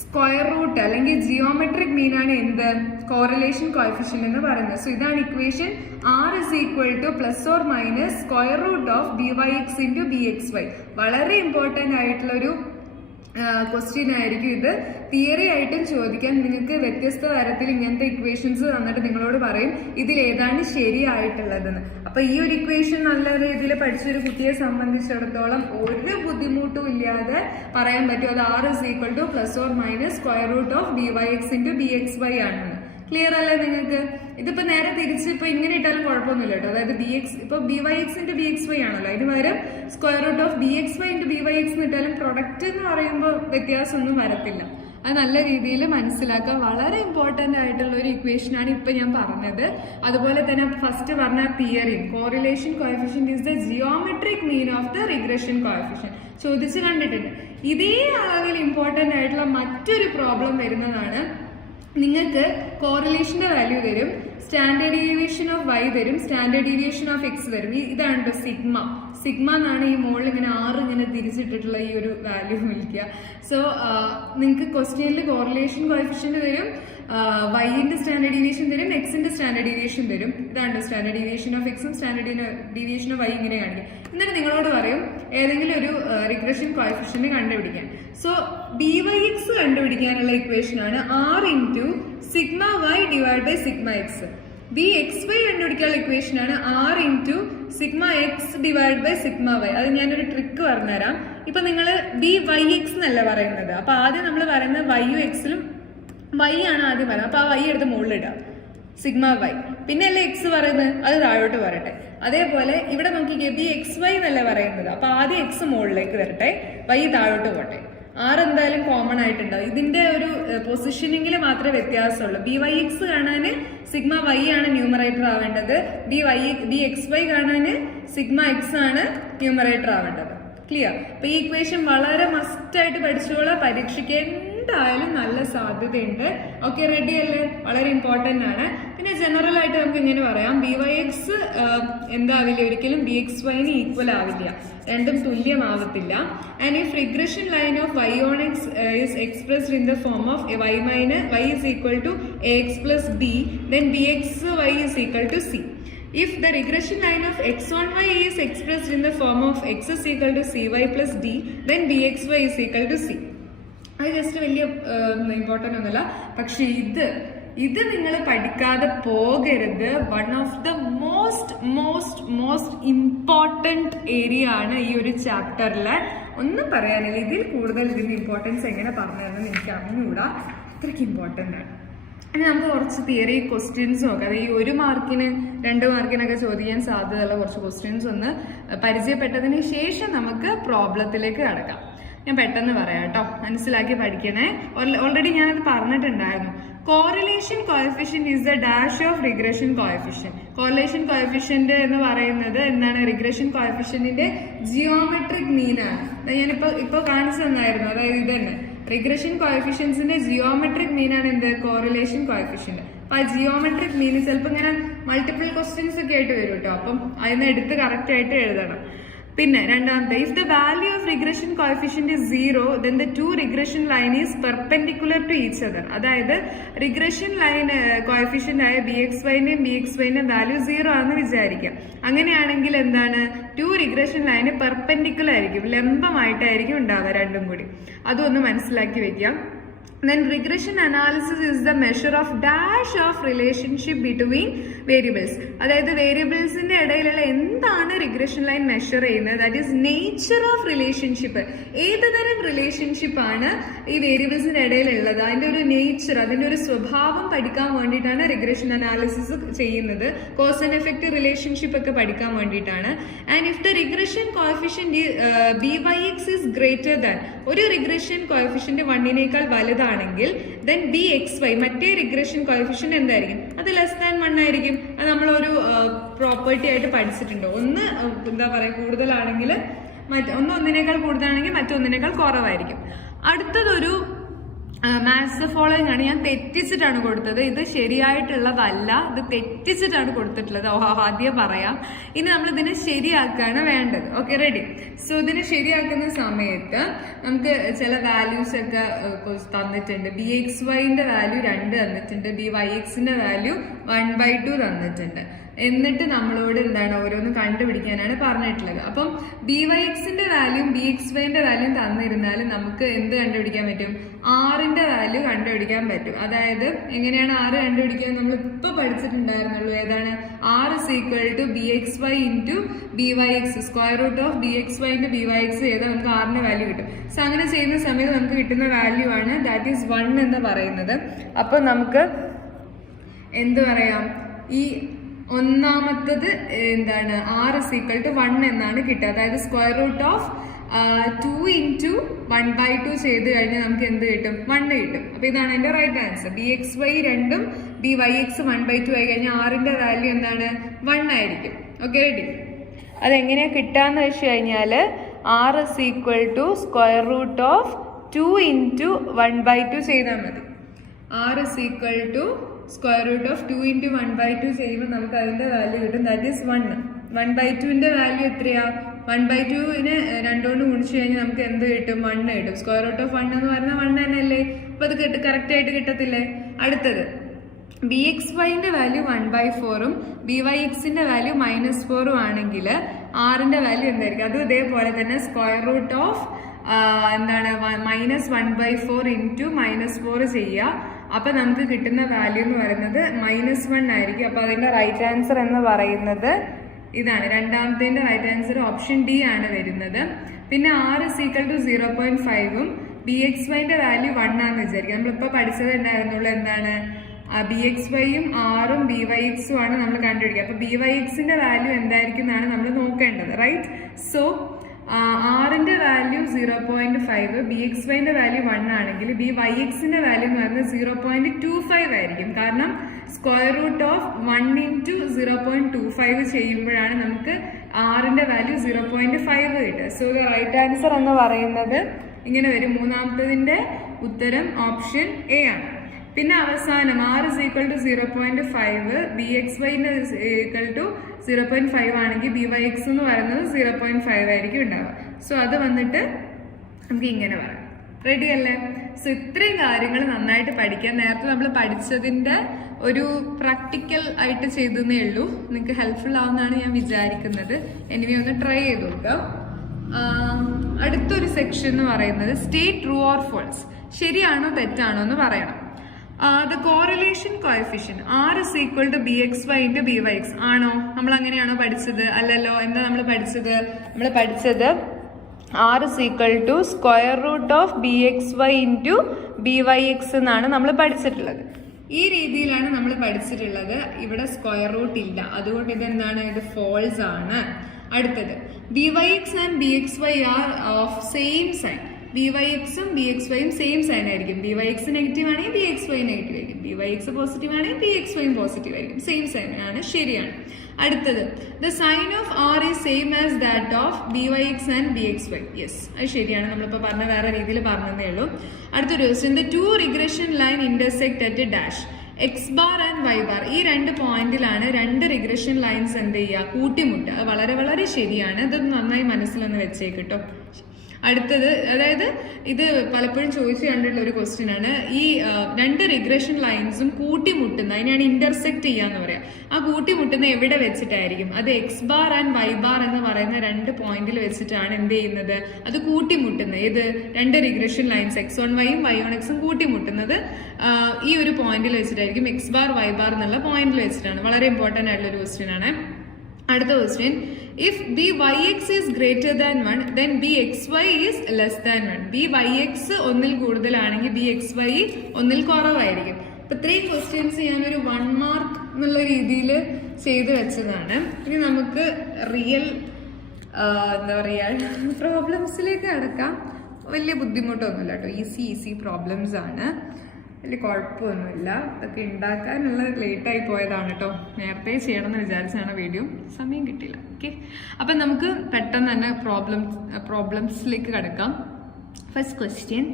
സ്ക്വയർ റൂട്ട് അല്ലെങ്കിൽ ജിയോമെട്രിക് മീൻ ആണ് എന്ത്? കോറിലേഷൻ കോഎഫിഷ്യന്റ് എന്ന് പറയുന്നത്. സോ ഇതാണ് equation. R is equal to plus or minus square root of BYX into BXY. വളരെ ഇമ്പോർട്ടന്റ് ആയിട്ടുള്ള ഒരു ക്വസ്റ്റ്യൻ ആയിരിക്കും ഇത്. തിയറി ആയിട്ടും ചോദിക്കാൻ നിങ്ങൾക്ക് വ്യത്യസ്ത തരത്തിൽ ഇങ്ങനത്തെ ഇക്വേഷൻസ് തന്നിട്ട് നിങ്ങളോട് പറയും ഇതിൽ ഏതാണ് ശരിയായിട്ടുള്ളതെന്ന്. അപ്പൊ ഈ ഒരു ഇക്വേഷൻ നല്ല രീതിയിൽ പഠിച്ചൊരു കുട്ടിയെ സംബന്ധിച്ചിടത്തോളം ഒരു ബുദ്ധിമുട്ടും ഇല്ലാതെ പറയാൻ പറ്റും അത് R is equal to plus or minus square root of BYX into BXY ആണെന്ന്. ക്ലിയർ അല്ലേ നിങ്ങൾക്ക്? ഇതിപ്പോ നേരെ തിരിച്ച് ഇപ്പൊ ഇങ്ങനെ ഇട്ടാലും കുഴപ്പമൊന്നുമില്ല കേട്ടോ. അതായത് ഇപ്പൊ BYX into BXY ആണല്ലോ, അതിന് പകരം square root of BXY into BYX എന്ന് ഇട്ടാലും പ്രൊഡക്റ്റ് എന്ന് പറയുമ്പോൾ വ്യത്യാസമൊന്നും വരത്തില്ല. അത് നല്ല രീതിയിൽ മനസ്സിലാക്കുക. വളരെ ഇമ്പോർട്ടൻ്റ് ആയിട്ടുള്ള ഒരു ഇക്വേഷനാണ് ഇപ്പം ഞാൻ പറഞ്ഞത്. അതുപോലെ തന്നെ ഫസ്റ്റ് പറഞ്ഞ theory correlation coefficient is the geometric mean of the regression coefficient ചോദിച്ച് കണ്ടിട്ടുണ്ട്. ഇതേ അളവിൽ ഇമ്പോർട്ടൻ്റ് ആയിട്ടുള്ള മറ്റൊരു പ്രോബ്ലം വരുന്നതാണ്. നിങ്ങൾക്ക് കോറിലേഷന്റെ വാല്യൂ തരും, സ്റ്റാൻഡേർഡ് ഡീവിയേഷൻ ഓഫ് y തരും, സ്റ്റാൻഡേർഡ് ഡീവിയേഷൻ ഓഫ് x തരും. ഇതാണ് സിഗ്മ എന്നാണ് ഈ മോളിൽ ഇങ്ങനെ 6 ഇങ്ങനെ തിരിച്ചിട്ടിട്ടുള്ള ഈ ഒരു വാല്യൂ വിളിക്കുക. സോ നിങ്ങൾക്ക് ക്വസ്റ്റ്യനിൽ കോറിലേഷൻ കോഎഫിഷ്യന്റ് തരും, വൈന്റെ സ്റ്റാൻഡേർഡ് ഡീവിയേഷൻ തരും, എക്സിന്റെ സ്റ്റാൻഡേർഡ് ഡീവിയേഷൻ തരും. ഇതാണ് സ്റ്റാൻഡേർഡ് ഡീവിയേഷൻ ഓഫ് എക്സും സ്റ്റാൻഡേർഡ് ഡീവിയേഷൻ ഓഫ് വൈ ഇങ്ങനെ കാണിക്കും. എന്നിട്ട് നിങ്ങളോട് പറയും ഏതെങ്കിലും ഒരു റിഗ്രഷൻ കോഎഫിഷ്യന്റ് കണ്ടുപിടിക്കാൻ. സോ BYX കണ്ടുപിടിക്കാനുള്ള ഇക്വേഷൻ ആണ് R into sigma y divide by sigma x. BXY കണ്ടുപിടിക്കാനുള്ള ഇക്വേഷൻ ആണ് R into sigma x divide by sigma y. അത് ഞാനൊരു ട്രിക്ക് പറഞ്ഞുതരാം. ഇപ്പൊ നിങ്ങൾ BYX എന്നല്ല പറയുന്നത്. അപ്പൊ ആദ്യം നമ്മൾ പറയുന്നത് വൈയും എക്സിലും y ആണ് ആദ്യം പറയുന്നത്. അപ്പൊ ആ y എടുത്ത് മുകളിലിടാം, സിഗ്മ വൈ. പിന്നെ അല്ലേ എക്സ് പറയുന്നത്, അത് താഴോട്ട് വരട്ടെ. അതേപോലെ ഇവിടെ നോക്കിക്കേ BXY എന്നല്ല പറയുന്നത്. അപ്പൊ ആദ്യം എക്സ് മുകളിലേക്ക് വരട്ടെ, y താഴോട്ട് പോട്ടെ. R എന്തായാലും കോമൺ ആയിട്ടുണ്ടാവും. ഇതിന്റെ ഒരു പൊസിഷനിങ്ങിൽ മാത്രമേ വ്യത്യാസമുള്ളൂ. BYX കാണാൻ സിഗ്മ വൈ ആണ് ന്യൂമറേറ്റർ ആവേണ്ടത്, BXY കാണാൻ സിഗ്മ എക്സ് ആണ് ന്യൂമറേറ്റർ ആവേണ്ടത്. ക്ലിയർ? അപ്പൊ ഈ ഇക്വേഷൻ വളരെ മസ്റ്റ് ആയിട്ട് പഠിച്ചോളാം. പരീക്ഷയ്ക്ക് എന്തായാലും നല്ല സാധ്യതയുണ്ട്. ഓക്കെ, റെഡി അല്ലേ? വളരെ ഇമ്പോർട്ടന്റ് ആണ്. പിന്നെ ജനറൽ ആയിട്ട് നമുക്ക് ഇങ്ങനെ പറയാം, BYX എന്താവില്ല, ഒരിക്കലും BXYന് ഈക്വൽ ആവില്ല, രണ്ടും തുല്യമാവത്തില്ല. And if regression line of y on x is expressed in the form of y is equal to ax plus b, then BXY is equal to c. If the regression line of x on y is expressed in the form of x is equal to cy plus d, then BXY is equal to c. അത് just വലിയ important ഒന്നുമല്ല. പക്ഷെ ഇത് നിങ്ങൾ പഠിക്കാതെ പോകരുത്. One of the most important area ആണ് ഈ ഒരു ചാപ്റ്ററിലെ. ഒന്നും പറയാനില്ല, ഇതിൽ കൂടുതൽ ഇതിന്റെ ഇമ്പോർട്ടൻസ് എങ്ങനെ പറഞ്ഞു തരണം എനിക്ക് അറിഞ്ഞുകൂടാ, അത്രയ്ക്ക് ഇമ്പോർട്ടൻ്റ് ആണ്. ഇനി നമുക്ക് കുറച്ച് തിയറി ക്വസ്റ്റ്യൻസ് നോക്കാം. അത് ഈ 1 മാർക്കിന് 2 മാർക്കിനൊക്കെ ചോദിക്കാൻ സാധ്യതയുള്ള കുറച്ച് ക്വസ്റ്റ്യൻസ് ഒന്ന് പരിചയപ്പെട്ടതിന് ശേഷം നമുക്ക് പ്രോബ്ലത്തിലേക്ക് കടക്കാം. ഞാൻ പെട്ടെന്ന് പറയാം കേട്ടോ, മനസ്സിലാക്കി പഠിക്കണേ. ഓൾറെഡി ഞാനത് പറഞ്ഞിട്ടുണ്ടായിരുന്നു. Correlation coefficient is the dash of regression coefficient. Correlation coefficient എന്ന് പറയുന്നത് എന്താണ്? റിഗ്രഷൻ കോഎഫിഷ്യന്റിന്റെ ജിയോമെട്രിക് മീൻ ആണ്. ഞാനിപ്പോ കാണിച്ചു തന്നായിരുന്നു, അതായത് ഇത് തന്നെ റിഗ്രഷൻ കോഎഫിഷ്യൻസിന്റെ ജിയോമെട്രിക് മീൻ ആണ് എന്ത്? Correlation coefficient. അപ്പൊ ആ ജിയോമെട്രിക് മീൻ ചിലപ്പോൾ ഇങ്ങനെ മൾട്ടിപ്പിൾ ക്വസ്റ്റ്യൻസ് ഒക്കെ ആയിട്ട് വരും കേട്ടോ. അപ്പം അതിന് എടുത്ത് കറക്റ്റ് ആയിട്ട് എഴുതണം. പിന്നെ രണ്ടാമത്തെ, if the value of regression coefficient is 0 then the two regression line is perpendicular to each other. അതായത് റിഗ്രഷൻ ലൈൻ കോഎഫിഷ്യന്റ് ആയ BXYന്റെയും BXYന്റെയും വാല്യൂ 0 ആണെന്ന് വിചാരിക്കാം. അങ്ങനെയാണെങ്കിൽ എന്താണ്? 2 റിഗ്രഷൻ ലൈന് പെർപെൻഡിക്കുലർ ആയിരിക്കും, ലംബമായിട്ടായിരിക്കും ഉണ്ടാവുക രണ്ടും കൂടി. അതും ഒന്ന് മനസ്സിലാക്കി വെക്കാം. Then regression analysis is the measure of dash of relationship between variables. അതായത് വേരിയബിൾസിന്റെ ഇടയിലുള്ള എന്താണ് റിഗ്രഷൻ ലൈൻ മെഷർ ചെയ്യുന്നത്? That is nature of relationship. ഏത് തരം റിലേഷൻഷിപ്പ് ആണ് ഈ വേരിയബിൾസിന്റെ ഇടയിലുള്ളത്, അതിന്റെ ഒരു നേച്ചർ, അതിന്റെ ഒരു സ്വഭാവം പഠിക്കാൻ വേണ്ടിയിട്ടാണ് റിഗ്രഷൻ അനാലിസിസ് ചെയ്യുന്നത്. കോസ് ആൻഡ് എഫക്റ്റ് റിലേഷൻഷിപ്പ് ഒക്കെ പഠിക്കാൻ വേണ്ടിയിട്ടാണ്. And if the regression coefficient BYX is greater than, ഒരു റിഗ്രഷൻ കോഎഫിഷ്യന്റ് 1നേക്കാൾ വലുതാണെങ്കിൽ then BXY മറ്റേ റിഗ്രഷൻ കോഎഫിഷ്യന്റ് എന്തായിരിക്കും? അത് ലെസ് ദാൻ 1 ആയിരിക്കും. അത് നമ്മളൊരു പ്രോപ്പർട്ടി ആയിട്ട് പഠിച്ചിട്ടുണ്ട്. ഒന്ന് എന്താ പറയുക, കൂടുതലാണെങ്കിൽ ഒന്നിനേക്കാൾ കൂടുതലാണെങ്കിൽ മറ്റൊന്നിനേക്കാൾ കുറവായിരിക്കും. അടുത്തതൊരു മാത്സ് ഫോളോയിങ് ആണ്. ഞാൻ തെറ്റിച്ചിട്ടാണ് കൊടുത്തത്, ഇത് ശരിയായിട്ടുള്ളതല്ല, ഇത് തെറ്റിച്ചിട്ടാണ് കൊടുത്തിട്ടുള്ളത്. ആദ്യം പറയാം. ഇനി നമ്മൾ ഇതിനെ ശരിയാക്കുകയാണ് വേണ്ടത്. Okay, ready? സോ ഇതിനെ ശരിയാക്കുന്ന സമയത്ത് നമുക്ക് ചില വാല്യൂസ് ഒക്കെ തന്നിട്ടുണ്ട്. BXYന്റെ വാല്യൂ 2 തന്നിട്ടുണ്ട്, BYXന്റെ വാല്യൂ 1/2 തന്നിട്ടുണ്ട്. എന്നിട്ട് നമ്മളോട് എന്താണ് ഓരോന്ന് കണ്ടുപിടിക്കാനാണ് പറഞ്ഞിട്ടുള്ളത്. അപ്പം BYXന്റെ വാല്യൂം BXYന്റെ വാല്യൂം തന്നിരുന്നാൽ നമുക്ക് എന്ത് കണ്ടുപിടിക്കാൻ പറ്റും? Rന്റെ വാല്യൂ കണ്ടുപിടിക്കാൻ പറ്റും. അതായത് എങ്ങനെയാണ് R കണ്ടുപിടിക്കുക? നമ്മൾ ഇപ്പൊ പഠിച്ചിട്ടുണ്ടായിരുന്നുള്ളൂ. ഏതാണ്? R is equal to BXY into BYX. Square root of BXY into BYX ചെയ്താൽ നമുക്ക് Rന്റെ വാല്യൂ കിട്ടും. സോ അങ്ങനെ ചെയ്യുന്ന സമയത്ത് നമുക്ക് കിട്ടുന്ന വാല്യൂ ആണ് ദാറ്റ് ഈസ് 1 എന്ന് പറയുന്നത്. അപ്പൊ നമുക്ക് എന്ത് പറയാം? ഈ ഒന്നാമത്തത് എന്താണ്? R is equal to 1 എന്നാണ് കിട്ടുക. അതായത് സ്ക്വയർ റൂട്ട് ഓഫ് 2 into 1/2 ചെയ്ത് കഴിഞ്ഞാൽ നമുക്ക് എന്ത് കിട്ടും? 1 കിട്ടും. അപ്പൊ ഇതാണ് എന്റെ റൈറ്റ് ആൻസർ. bxy രണ്ടും byx 1/2 ആയി കഴിഞ്ഞാൽ r-ന്റെ വാല്യൂ എന്താണ്? 1 ആയിരിക്കും. Okay, ready? അതെങ്ങനെയാ കിട്ടാന്ന് വെച്ച് കഴിഞ്ഞാൽ r is equal to square root of 2 into 1/2 ചെയ്താൽ മതി. r is equal to square root of 2 into 1/2 ചെയ്യുമ്പോൾ നമുക്ക് അതിന്റെ വാല്യൂ കിട്ടും. That is 1. 1/2ന്റെ വാല്യൂ എത്രയാ? 1/2നെ 2 കൊണ്ട് ഗുണിച്ചു കഴിഞ്ഞാൽ നമുക്ക് എന്ത് കിട്ടും? 1 കിട്ടും. സ്ക്വയർ റൂട്ട് ഓഫ് 1 എന്ന് പറഞ്ഞാൽ 1 തന്നെയല്ലേ? അപ്പൊ അത് കറക്റ്റ് ആയിട്ട് കിട്ടത്തില്ലേ? അടുത്തത് bxyന്റെ വാല്യൂ 1/4ഉം byxന്റെ വാല്യൂ -4ഉം ആണെങ്കിൽ r-ന്റെ വാല്യൂ എന്തായിരിക്കും? അതും ഇതേപോലെ തന്നെ സ്ക്വയർ റൂട്ട് ഓഫ് എന്താണ് -1/4 ഇൻറ്റു -4 ചെയ്യുക. അപ്പൊ നമുക്ക് കിട്ടുന്ന വാല്യൂ എന്ന് പറയുന്നത് -1 ആയിരിക്കും. അപ്പൊ അതിന്റെ റൈറ്റ് ആൻസർ എന്ന് പറയുന്നത് ഇതാണ്. രണ്ടാമത്തെ റൈറ്റ് ആൻസർ ഓപ്ഷൻ ഡി ആണ് വരുന്നത്. പിന്നെ r is equal to 0.5ഉം bxyന്റെ വാല്യൂ 1 ആണെന്ന് വിചാരിക്കുക. നമ്മളിപ്പോ പഠിച്ചത് ഉണ്ടായിരുന്നുള്ളൂ എന്താണ്? bxyയും r-ഉം byx-ഉം ആണ് നമ്മൾ കണ്ടുപിടിക്കുക. അപ്പൊ byx-ന്റെ വാല്യൂ എന്തായിരിക്കും എന്നാണ് നമ്മൾ നോക്കേണ്ടത്, റൈറ്റ്? സോ r-ന്റെ വാല്യൂ 0.5, bxyന്റെ വാല്യൂ 1 ആണെങ്കിൽ byx-ന്റെ വാല്യൂ എന്ന് പറയുന്നത് 0.25 ആയിരിക്കും. കാരണം സ്ക്വയർ റൂട്ട് ഓഫ് 1 into 0.25 ചെയ്യുമ്പോഴാണ് നമുക്ക് r-ന്റെ വാല്യൂ 0.5 കിട്ടുക. സോ ദ റൈറ്റ് ആൻസർ എന്ന് പറയുന്നത് ഇങ്ങനെ വരും. മൂന്നാമത്തതിന്റെ ഉത്തരം ഓപ്ഷൻ എ ആണ്. പിന്നെ അവസാനം r is equal to 0.5, bxy equal to 0.5 ആണെങ്കിൽ byx എന്ന് പറയുന്നത് 0.5 ആയിരിക്കും ഉണ്ടാവുക. സോ അത് വന്നിട്ട് നമുക്ക് ഇങ്ങനെ പറയാം. റെഡി അല്ലേ? സോ ഇത്രയും കാര്യങ്ങൾ നന്നായിട്ട് പഠിക്കാൻ. നേരത്തെ നമ്മൾ പഠിച്ചതിന്റെ ഒരു പ്രാക്ടിക്കൽ ആയിട്ട് ചെയ്തേ ഉള്ളൂ. നിങ്ങൾക്ക് ഹെൽപ്ഫുൾ ആവുന്നതാണ് ഞാൻ വിചാരിക്കുന്നത്. എനിവേ ഒന്ന് ട്രൈ ചെയ്ത് നോക്കാം. അടുത്തൊരു സെക്ഷൻ എന്ന് പറയുന്നത് സ്റ്റേ ട്രൂ ഓർ ഫോൾസ്, ശരിയാണോ തെറ്റാണോ എന്ന് പറയണം. The correlation coefficient r is equal to bxy into byx ആണോ? നമ്മൾ അങ്ങനെയാണോ പഠിച്ചത്? അല്ലല്ലോ. എന്താ നമ്മൾ പഠിച്ചത്? നമ്മൾ പഠിച്ചത് r is equal to square root of bxy into byx എന്നാണ് നമ്മൾ പഠിച്ചിട്ടുള്ളത്. ഈ രീതിയിലാണ് നമ്മൾ പഠിച്ചിട്ടുള്ളത്. ഇവിടെ സ്ക്വയർ റൂട്ട് ഇല്ല, അതുകൊണ്ട് ഇതെന്താണ്? ഇത് ഫോൾസ് ആണ്. അടുത്തത് byx and bxy are of same sign. byx-ഉം bxy-യും സെയിം സൈൻ ആയിരിക്കും. byx നെഗറ്റീവ് ആണെങ്കിൽ bxy നെഗറ്റീവ് ആയിരിക്കും. byx പോസിറ്റീവ് ആണെങ്കിൽ bxy പോസിറ്റീവ് ആയിരിക്കും. സെയിം സൈൻ ആണ്, ശരിയാണ്. അടുത്തത് the sign of r is same as that of byx and bxy. Yes, അത് ശരിയാണ്. നമ്മളിപ്പോൾ പറഞ്ഞ വേറെ രീതിയിൽ പറഞ്ഞതേ ഉള്ളൂ. അടുത്തൊരു question, the two regression line intersect at dash x bar and y bar. ഈ രണ്ട് പോയിന്റിലാണ് രണ്ട് റിഗ്രഷൻ ലൈൻസ് എന്ത് ചെയ്യുക? കൂട്ടിമുട്ടുക. അത് വളരെ വളരെ ശരിയാണ്. ഇത് നന്നായി മനസ്സിലൊന്ന് വെച്ചേക്കിട്ടോ. അടുത്തത്, അതായത് ഇത് പലപ്പോഴും ചോദിച്ചു കണ്ടിട്ടുള്ള ഒരു ക്വസ്റ്റ്യൻ ആണ്. ഈ രണ്ട് റിഗ്രഷൻ ലൈൻസും കൂട്ടിമുട്ടുന്ന, അതിനാണ് ഇന്റർസെക്ട് ചെയ്യാന്ന് പറയാം. ആ കൂട്ടിമുട്ടുന്ന എവിടെ വെച്ചിട്ടായിരിക്കും? അത് x bar and y bar എന്ന് പറയുന്ന രണ്ട് പോയിന്റിൽ വെച്ചിട്ടാണ് എന്ത് ചെയ്യുന്നത്? അത് കൂട്ടിമുട്ടുന്നത്. ഏത് രണ്ട് റിഗ്രഷൻ ലൈൻസ് x1y-ഉം y1x-ഉം കൂട്ടിമുട്ടുന്നത് ഈ ഒരു പോയിന്റിൽ വെച്ചിട്ടായിരിക്കും. എക്സ് ബാർ വൈ ബാർ എന്നുള്ള പോയിന്റിൽ വെച്ചിട്ടാണ്. വളരെ ഇമ്പോർട്ടന്റ് ആയിട്ടുള്ള ഒരു ക്വസ്റ്റ്യൻ ആണ്. അടുത്ത question, if byx is greater than 1 then bxy is less than 1. byx ഒന്നിൽ കൂടുതലാണെങ്കിൽ bxy ഒന്നിൽ കുറവായിരിക്കും. അപ്പൊ ഇത്രയും ക്വസ്റ്റ്യൻസ് ഞാനൊരു 1 മാർക്ക് എന്നുള്ള രീതിയിൽ ചെയ്ത് വെച്ചതാണ്. ഇനി നമുക്ക് റിയൽ എന്താ പറയാ പ്രോബ്ലംസിലേക്ക് കടക്കാം. വലിയ ബുദ്ധിമുട്ടൊന്നുമില്ല കേട്ടോ. ഈസി പ്രോബ്ലംസ് ആണ്, വലിയ കുഴപ്പമൊന്നുമില്ല. ഇതൊക്കെ ഉണ്ടാക്കാനുള്ള ലേറ്റായി പോയതാണ് കേട്ടോ. നേരത്തെ ചെയ്യണമെന്ന് വിചാരിച്ചാണ്, വീഡിയോ സമയം കിട്ടിയില്ല. ഓക്കെ, അപ്പം നമുക്ക് പെട്ടെന്ന് തന്നെ പ്രോബ്ലംസിലേക്ക് കിടക്കാം. First question,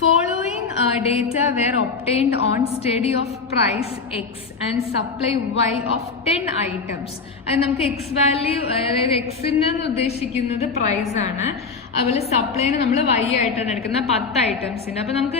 following data were obtained on study of price X and supply y of 10 items. അത് നമുക്ക് എക്സ് വാല്യൂ, അതായത് എക്സിന് ഉദ്ദേശിക്കുന്നത് പ്രൈസ് ആണ്. അതുപോലെ സപ്ലൈന് നമ്മൾ വൈ ആയിട്ടാണ് എടുക്കുന്നത് 10 items. അപ്പൊ നമുക്ക്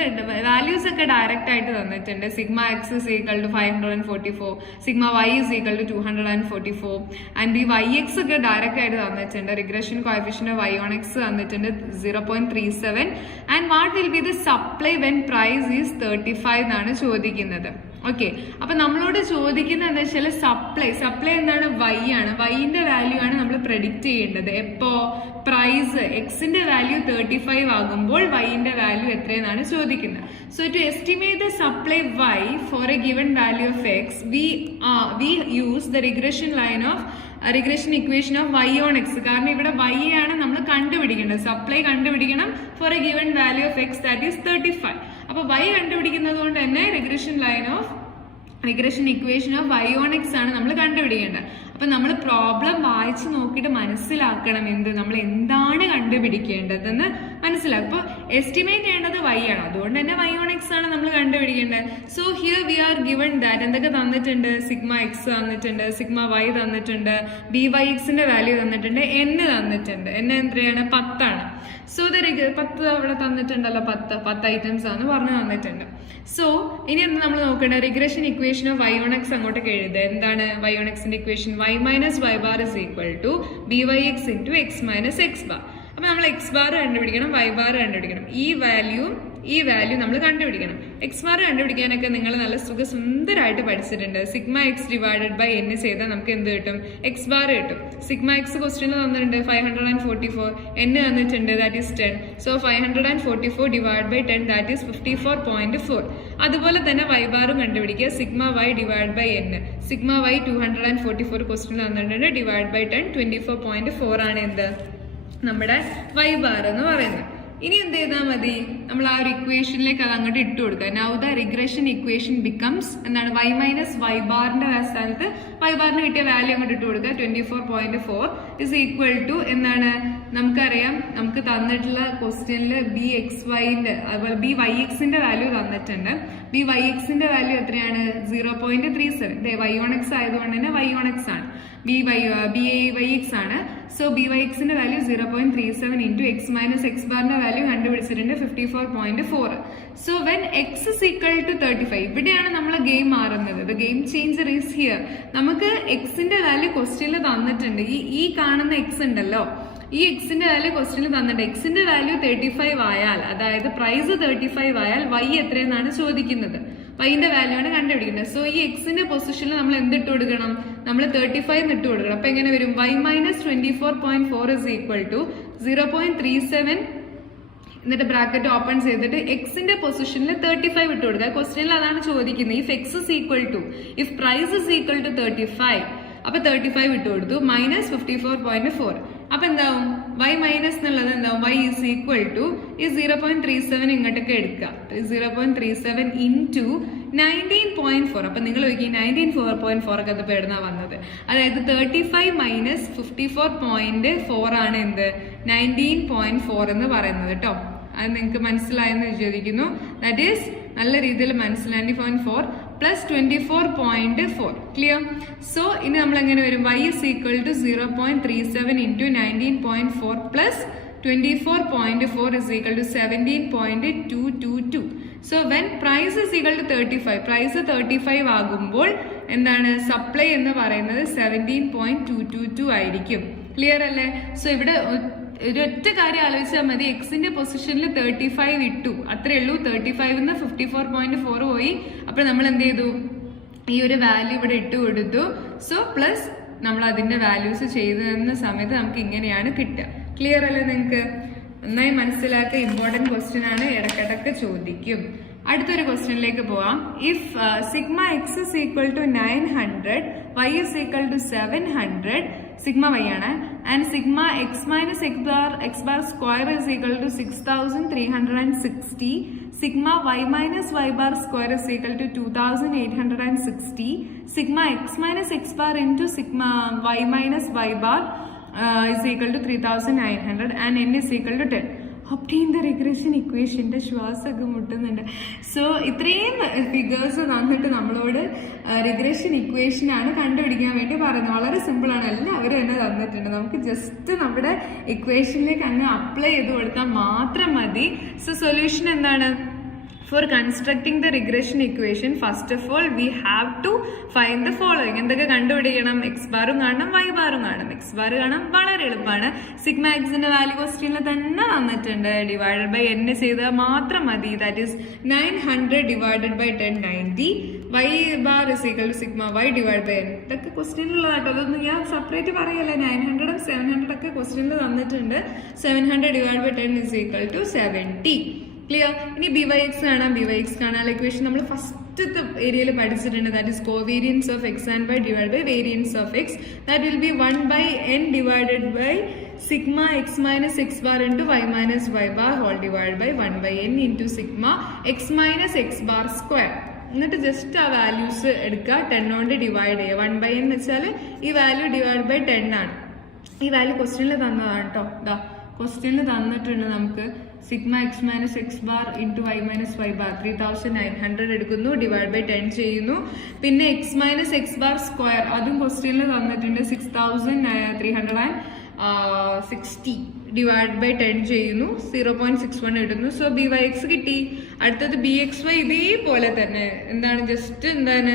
വാല്യൂസ് ഒക്കെ ഡയറക്റ്റ് ആയിട്ട് തന്നിട്ടുണ്ട്. Sigma X is equal to 544, sigma y is equal to 244, and ഈ വൈ എക്സ് ഒക്കെ ഡയറക്റ്റ് ആയിട്ട് തന്നിട്ടുണ്ട്. Regression coefficient y on x തന്നിട്ടുണ്ട് 0.37, and what will be the supply when price is 35 എന്നാണ് ചോദിക്കുന്നത്. ഓക്കെ, അപ്പൊ നമ്മളോട് ചോദിക്കുന്നത് എന്താ വെച്ചാൽ സപ്ലൈ എന്താണ്? വൈ ആണ്. വൈന്റെ വാല്യൂ ആണ് നമ്മൾ പ്രെഡിക്റ്റ് ചെയ്യേണ്ടത്. എപ്പോ? പ്രൈസ് എക്സിന്റെ വാല്യൂ 35 ആകുമ്പോൾ വൈന്റെ വാല്യൂ എത്രയെന്നാണ് ചോദിക്കുന്നത്. So to estimate the supply y for a given value of X, we use the regression line of regression equation of y on x. കാരണം ഇവിടെ y ആണ് നമ്മൾ കണ്ടുപിടിക്കേണ്ടത്. സപ്ലൈ കണ്ടുപിടിക്കണം for a given value of x that is 35. അപ്പൊ y കണ്ടുപിടിക്കുന്നത് കൊണ്ട് തന്നെ regression equation of y on x ആണ് നമ്മൾ കണ്ടുപിടിക്കേണ്ടത്. അപ്പൊ നമ്മൾ പ്രോബ്ലം വായിച്ച് നോക്കിയിട്ട് മനസ്സിലാക്കണം നമ്മൾ എന്താണ് കണ്ടുപിടിക്കേണ്ടതെന്ന് മനസ്സിലാക്കും. അപ്പൊ എസ്റ്റിമേറ്റ് ചെയ്യേണ്ടത് y ആണ്, അതുകൊണ്ട് തന്നെ y on x ആണ് നമ്മൾ കണ്ടുപിടിക്കേണ്ടത്. So here we are given that എന്തൊക്കെ തന്നിട്ടുണ്ട്, സിഗ്മ എക്സ് തന്നിട്ടുണ്ട്, സിഗ്മ y തന്നിട്ടുണ്ട്, byx ന്റെ വാല്യൂ തന്നിട്ടുണ്ട്, n തന്നിട്ടുണ്ട്. n എത്രയാണ്? 10 ആണ്. സോ 10 അവിടെ തന്നിട്ടുണ്ടല്ലോ, 10 ഐറ്റംസ് ആണ് പറഞ്ഞു തന്നിട്ടുണ്ട്. സോ ഇനി എന്താ നമ്മൾ നോക്കേണ്ടത്, regression equation of y on x അങ്ങോട്ടേക്ക് എഴുതുക. എന്താണ് y on x ന്റെ equation? y minus y bar is equal to byx into x minus x bar. അപ്പൊ നമ്മൾ എക്സ് ബാർ കണ്ടുപിടിക്കണം, y ബാർ കണ്ടുപിടിക്കണം. ഈ വാല്യൂ നമ്മൾ കണ്ടുപിടിക്കണം. എക്സ് ബാർ കണ്ടുപിടിക്കാനൊക്കെ നിങ്ങൾ നല്ല സുന്ദരമായിട്ട് പഠിച്ചിട്ടുണ്ട്. Sigma x divided by n ചെയ്താൽ നമുക്ക് എന്ത് കിട്ടും? എക്സ് ബാർ കിട്ടും. സിഗ്മ എക്സ് ക്വസ്റ്റ്യൻ തന്നിട്ടുണ്ട് 544, n തന്നിട്ടുണ്ട് that is 10. So 544 divide by 10 that is 54.4. അതുപോലെ തന്നെ y ബാറും കണ്ടുപിടിക്കുക. Sigma y divide by n. Sigma y 244 question തന്നിട്ടുണ്ട് ഡിവൈഡ് ബൈ 10 24.4 ആണ് എന്ത് നമ്മുടെ y ബാർ എന്ന് പറയുന്നത്. ഇനി എന്ത് ചെയ്താൽ മതി, നമ്മൾ ആ ഒരു ഇക്വേഷനിലേക്ക് അത് അങ്ങോട്ട് ഇട്ട് കൊടുക്കുക. Now the regression equation becomes എന്താണ്, y മൈനസ് y ബാറിന്റെ സ്ഥാനത്ത് y ബാറിന് കിട്ടിയ വാല്യൂ അങ്ങോട്ട് ഇട്ട് കൊടുക്കുക. 24.4 ഇസ് ഈക്വൽ ടു എന്താണ്, നമുക്കറിയാം നമുക്ക് തന്നിട്ടുള്ള ക്വസ്റ്റ്യനിൽ bxyന്റെ അതുപോലെ byxന്റെ വാല്യൂ തന്നിട്ടുണ്ട്. byxന്റെ വാല്യൂ എത്രയാണ്? 0.37. y on x ആയതുകൊണ്ട് തന്നെ y on x ആണ്, byx ആണ്. സോ byxന്റെ value 0.37 into X minus X ബാറിന്റെ വാല്യൂ കണ്ടുപിടിച്ചിട്ടുണ്ട് 54.4. So when X is equal to 35, ഇവിടെയാണ് നമ്മൾ ഗെയിം മാറുന്നത്. The game changer is here. നമുക്ക് എക്സിന്റെ വാല്യൂ ക്വസ്റ്റ്യനിൽ തന്നിട്ടുണ്ട്. ഈ കാണുന്ന എക്സ് ഉണ്ടല്ലോ, ഈ എക്സിന്റെ വാല്യൂ ക്വസ്റ്റ്യനിൽ തന്നിട്ടുണ്ട്. എക്സിന്റെ വാല്യൂ 35 ആയാൽ, അതായത് പ്രൈസ് 35 ആയാൽ y എത്രയെന്നാണ് ചോദിക്കുന്നത്. y-ന്റെ വാല്യൂ ആണ് കണ്ടുപിടിക്കുന്നത്. സോ ഈ എക്സിന്റെ പൊസിഷനിൽ നമ്മൾ എന്തിട്ട് കൊടുക്കണം? നമ്മൾ 35 ഇട്ട് കൊടുക്കണം. അപ്പൊ എങ്ങനെ വരും? y minus 24.4 is equal to 0.37 എന്നിട്ട് ബ്രാക്കറ്റ് ഓപ്പൺ ചെയ്തിട്ട് എക്സിന്റെ പൊസിഷനിൽ 35 ഇട്ട് കൊടുക്കുക. ക്വസ്റ്റ്യനിൽ അതാണ് ചോദിക്കുന്നത്. If x is equal to, if price is equal to 35, അപ്പൊ 35 ഇട്ട് കൊടുത്തു മൈനസ് 54.4. അപ്പൊ എന്താവും? y മൈനസ് എന്നുള്ളത് എന്താവും? y ഈസ് ഈക്വൽ ടു ഈ 0.37 ഇങ്ങോട്ടൊക്കെ എടുക്കുക. 0.37 ഇൻറ്റു 19.4. അപ്പൊ നിങ്ങൾ നോക്കി 19.4 ഒക്കെ അത് പേടുന്നാ വന്നത്. അതായത് 35 മൈനസ് 54.4 ആണ് എന്ത് 19.4 എന്ന് പറയുന്നത് കേട്ടോ. അത് നിങ്ങൾക്ക് മനസ്സിലായെന്ന് വിചാരിക്കുന്നു. ദാറ്റ് ഈസ് നല്ല രീതിയിൽ മനസ്സിലായി. 90.4 പ്ലസ് 24.4. ക്ലിയർ? സോ ഇനി നമ്മൾ എങ്ങനെ വരും? y is equal to 0.37 into 19.4 plus 24.4 is equal to 17.222. So when price is equal to 35, price 35 ആകുമ്പോൾ എന്താണ് സപ്ലൈ എന്ന് പറയുന്നത് 17.222 ആയിരിക്കും. ക്ലിയർ അല്ലേ? സോ ഇവിടെ ഒരൊറ്റ കാര്യം ആലോചിച്ചാൽ മതി. എക്സിന്റെ പൊസിഷനിൽ 35 ഇട്ടു, അത്രേ ഉള്ളൂ. 35 54.4 പോയി. അപ്പൊ നമ്മൾ എന്ത് ചെയ്തു? ഈ ഒരു വാല്യൂ ഇവിടെ ഇട്ട് കൊടുത്തു. സോ പ്ലസ് നമ്മൾ അതിന്റെ വാല്യൂസ് ചെയ്തു തന്ന സമയത്ത് നമുക്ക് ഇങ്ങനെയാണ് കിട്ടുക. ക്ലിയർ അല്ലേ? നിങ്ങൾക്ക് നന്നായി മനസ്സിലാക്കുക. ഇമ്പോർട്ടന്റ് ക്വസ്റ്റ്യൻ ആണ്, ഇടക്കിടക്ക് ചോദിക്കും. അടുത്തൊരു ക്വസ്റ്റ്യനിലേക്ക് പോവാം. If sigma X is equal to 900, y is equal to 700, sigma y ആണ്, and sigma x minus X bar square is equal to 6360, sigma y minus y bar square is equal to 2860, sigma x minus X bar into sigma y minus y bar is equal to 3900 and n is equal to 10. obtain the regression equation. ശ്വാസമൊക്കെ മുട്ടുന്നുണ്ട്. So ഇത്രയും figures തന്നിട്ട് നമ്മളോട് regression equation ആണ് കണ്ടുപിടിക്കാൻ വേണ്ടി പറയുന്നത്. വളരെ സിമ്പിൾ ആണ്, എല്ലാവരും തന്നെ തന്നിട്ടുണ്ട്. നമുക്ക് ജസ്റ്റ് നമ്മുടെ ഇക്വേഷനിലേക്ക് അങ്ങ് അപ്ലൈ ചെയ്ത് കൊടുത്താൽ മാത്രം മതി. സോ സൊല്യൂഷൻ എന്താണ്? For constructing the regression equation, first of all, we have to find the following. എന്തൊക്കെ കണ്ടുപിടിക്കണം? എക്സ് ബാറും കാണണം, വൈ ബാറും കാണണം. എക്സ് ബാർ കാണാൻ വളരെ എളുപ്പമാണ്. സിഗ്മ എക്സിന്റെ വാല്യൂ ക്വസ്റ്റ്യനിൽ തന്നെ തന്നിട്ടുണ്ട്. ഡിവൈഡഡ് ബൈ n ചെയ്താൽ മാത്രം മതി. That is 900 divided by 10 90. Y bar is equal to sigma y divide by n. ഇതൊക്കെ ക്വസ്റ്റ്യനിലുള്ളതാട്ടോ, അതൊന്നും ഞാൻ സെപ്പറേറ്റ് പറയല്ലേ. 900 700 ഒക്കെ ക്വസ്റ്റ്യനിൽ തന്നിട്ടുണ്ട്. 700 divide by 10 is equal to 70. Clear? ഇനി byx കാണാം. byx കാണാനുള്ള ഇക്വേഷൻ നമ്മൾ ഫസ്റ്റ് ഫസ്റ്റത്തെ ഏരിയയിൽ പഠിച്ചിട്ടുണ്ട്. That is covariance of X and y divide by variance of x. That will be 1/n divided by sigma x minus x bar into y minus y bar whole divided by 1/n into sigma x minus x bar square. എന്നിട്ട് just ആ values എടുക്കുക, 10 കൊണ്ട് divide ചെയ്യുക. 1/n എന്ന് വെച്ചാൽ ഈ value divide by 10 ആണ്. ഈ വാല്യൂ ക്വസ്റ്റ്യനിൽ തന്നതാണ് കേട്ടോ. ഇതാ ക്വസ്റ്റ്യനിൽ തന്നിട്ടുണ്ട് നമുക്ക് sigma x minus X bar into Y minus Y bar 3900 എടുക്കുന്നു, ഡിവൈഡ് ബൈ 10 ചെയ്യുന്നു. പിന്നെ x minus X bar square അതും ക്വസ്റ്റ്യനിൽ തന്നിട്ടുണ്ട് 6360 ഡിവൈഡ് ബൈ 10 ചെയ്യുന്നു, 0.61 ഇടുന്നു. സോ ബി വൈ എക്സ് കിട്ടി. അടുത്തത് ബി എക്സ് വൈ ഇതേപോലെ തന്നെ എന്താണ് ജസ്റ്റ് എന്താണ്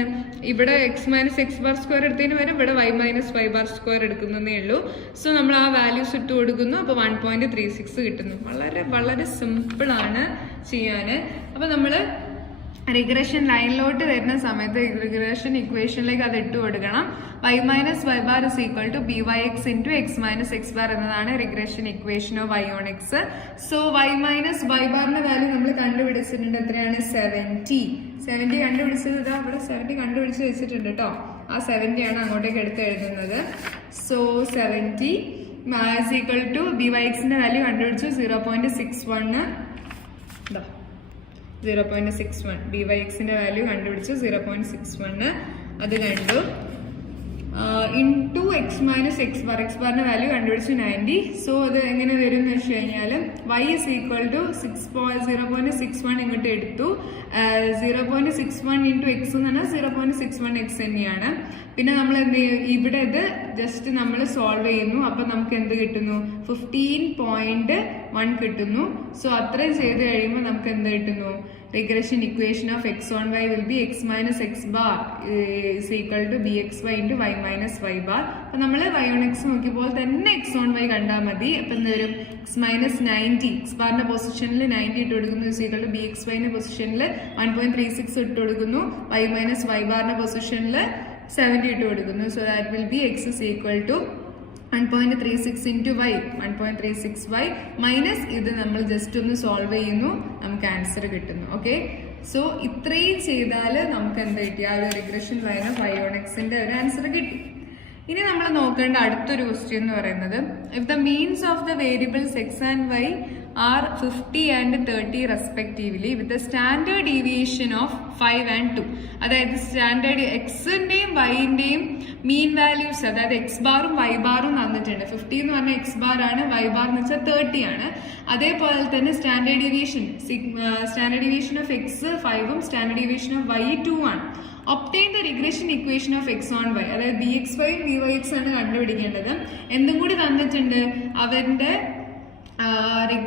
ഇവിടെ X minus X bar square എടുത്തതിന് വരെ ഇവിടെ Y minus Y bar square എടുക്കുന്നതേ ഉള്ളൂ. സോ നമ്മൾ ആ വാല്യൂസ് ഇട്ട് കൊടുക്കുന്നു, അപ്പോൾ 1.36 കിട്ടുന്നു. വളരെ വളരെ സിമ്പിളാണ് ചെയ്യാൻ. അപ്പോൾ നമ്മൾ റിഗ്രഷൻ ലൈനിലോട്ട് വരുന്ന സമയത്ത് റിഗ്രഷൻ ഇക്വേഷനിലേക്ക് അത് ഇട്ട് കൊടുക്കണം. y minus Y bar is equal to B Y X into X minus X bar എന്നതാണ് regression equation of y on X. So y minus Y ബാറിന്റെ വാല്യൂ നമ്മൾ കണ്ടുപിടിച്ചിട്ടുണ്ട്. എത്രയാണ്? 70 കണ്ടുപിടിച്ചത്. ഇതാ ഇവിടെ 70 കണ്ടുപിടിച്ച് വെച്ചിട്ടുണ്ട് കേട്ടോ. ആ 70 ആണ് അങ്ങോട്ടേക്ക് എടുത്ത് എഴുതുന്നത്. So 70 is equal to b Y എക്സിന്റെ വാല്യൂ കണ്ടുപിടിച്ചു 0.61. 0.61 ബി വൈ എക്സിന്റെ വാല്യൂ കണ്ടുപിടിച്ചു 0.61. അത് കണ്ടു. Into X minus X bar, X ബാറിന്റെ വാല്യൂ കണ്ടുപിടിച്ചു 90. സോ അത് എങ്ങനെ വരും എന്ന് വെച്ച് കഴിഞ്ഞാൽ y ഇസ് ഈക്വൽ ടു 0.61 ഇങ്ങോട്ട് എടുത്തു. 0.61 ഇൻറ്റു എക്സ് എന്ന് പറഞ്ഞാൽ 0.61 എക്സ് തന്നെയാണ്. പിന്നെ നമ്മൾ എന്ത് ചെയ്യും, ഇവിടെ ഇത് ജസ്റ്റ് നമ്മൾ സോൾവ് ചെയ്യുന്നു. അപ്പൊ നമുക്ക് എന്ത് കിട്ടുന്നു? 15.1 കിട്ടുന്നു. സോ അത്രയും ചെയ്ത് കഴിയുമ്പോൾ നമുക്ക് എന്ത് കിട്ടുന്നു? Regression equation of X on y will be x minus X bar is equal to B X Y into Y minus Y bar. അപ്പൊ നമ്മൾ വൈ ഓൺ എക്സ് നോക്കിയപ്പോൾ തന്നെ എക്സ് ഓൺ വൈ കണ്ടാൽ മതി. അപ്പൊ എന്ത് വരും? എക്സ് മൈനസ് 90 എക്സ് ബാറിന്റെ പൊസിഷനിൽ 90 ഇട്ട് കൊടുക്കുന്നു, is equal to B X വൈന്റെ പൊസിഷനിൽ 1.36 ഇട്ട് കൊടുക്കുന്നു, വൈ മൈനസ് വൈ ബാറിന്റെ പൊസിഷനിൽ 70 ഇട്ട് കൊടുക്കുന്നു. So that will be x is equal to 1.36 into y, 1.36y minus ഇത് നമ്മൾ ജസ്റ്റ് ഒന്ന് സോൾവ് ചെയ്യുന്നു, നമുക്ക് ആൻസർ കിട്ടുന്നു. ഓക്കെ, സോ ഇത്രയും ചെയ്താൽ നമുക്ക് എന്താ കിട്ടി? ആ ഒരു regression line of y on എക്സിന്റെ ഒരു ആൻസർ കിട്ടി. ഇനി നമ്മൾ നോക്കേണ്ട അടുത്തൊരു ക്വസ്റ്റ്യൻ എന്ന് പറയുന്നത്, if the means of the variables X and Y are 50 and 30 respectively with the standard deviation of 5 and 2. അതായത് സ്റ്റാൻഡേർഡ് എക്സിന്റെയും വൈന്റെയും മീൻ വാല്യൂസ്, അതായത് എക്സ് ബാറും വൈ ബാറും തന്നിട്ടുണ്ട്. 50 എന്ന് പറഞ്ഞാൽ എക്സ് ബാർ ആണ്, വൈ ബാർ എന്ന് വെച്ചാൽ 30 ആണ്. അതേപോലെ തന്നെ സ്റ്റാൻഡേർഡ് ഡീവിയേഷൻ ഓഫ് എക്സ് 5ഉം സ്റ്റാൻഡേർഡ് ഡീവിയേഷൻ ഓഫ് വൈ 2 ആണ്. Obtain the regression equation of X on Y, അതായത് B X y b Y x ആണ് കണ്ടുപിടിക്കേണ്ടത്. എന്തും കൂടി തന്നിട്ടുണ്ട്, അവരുടെ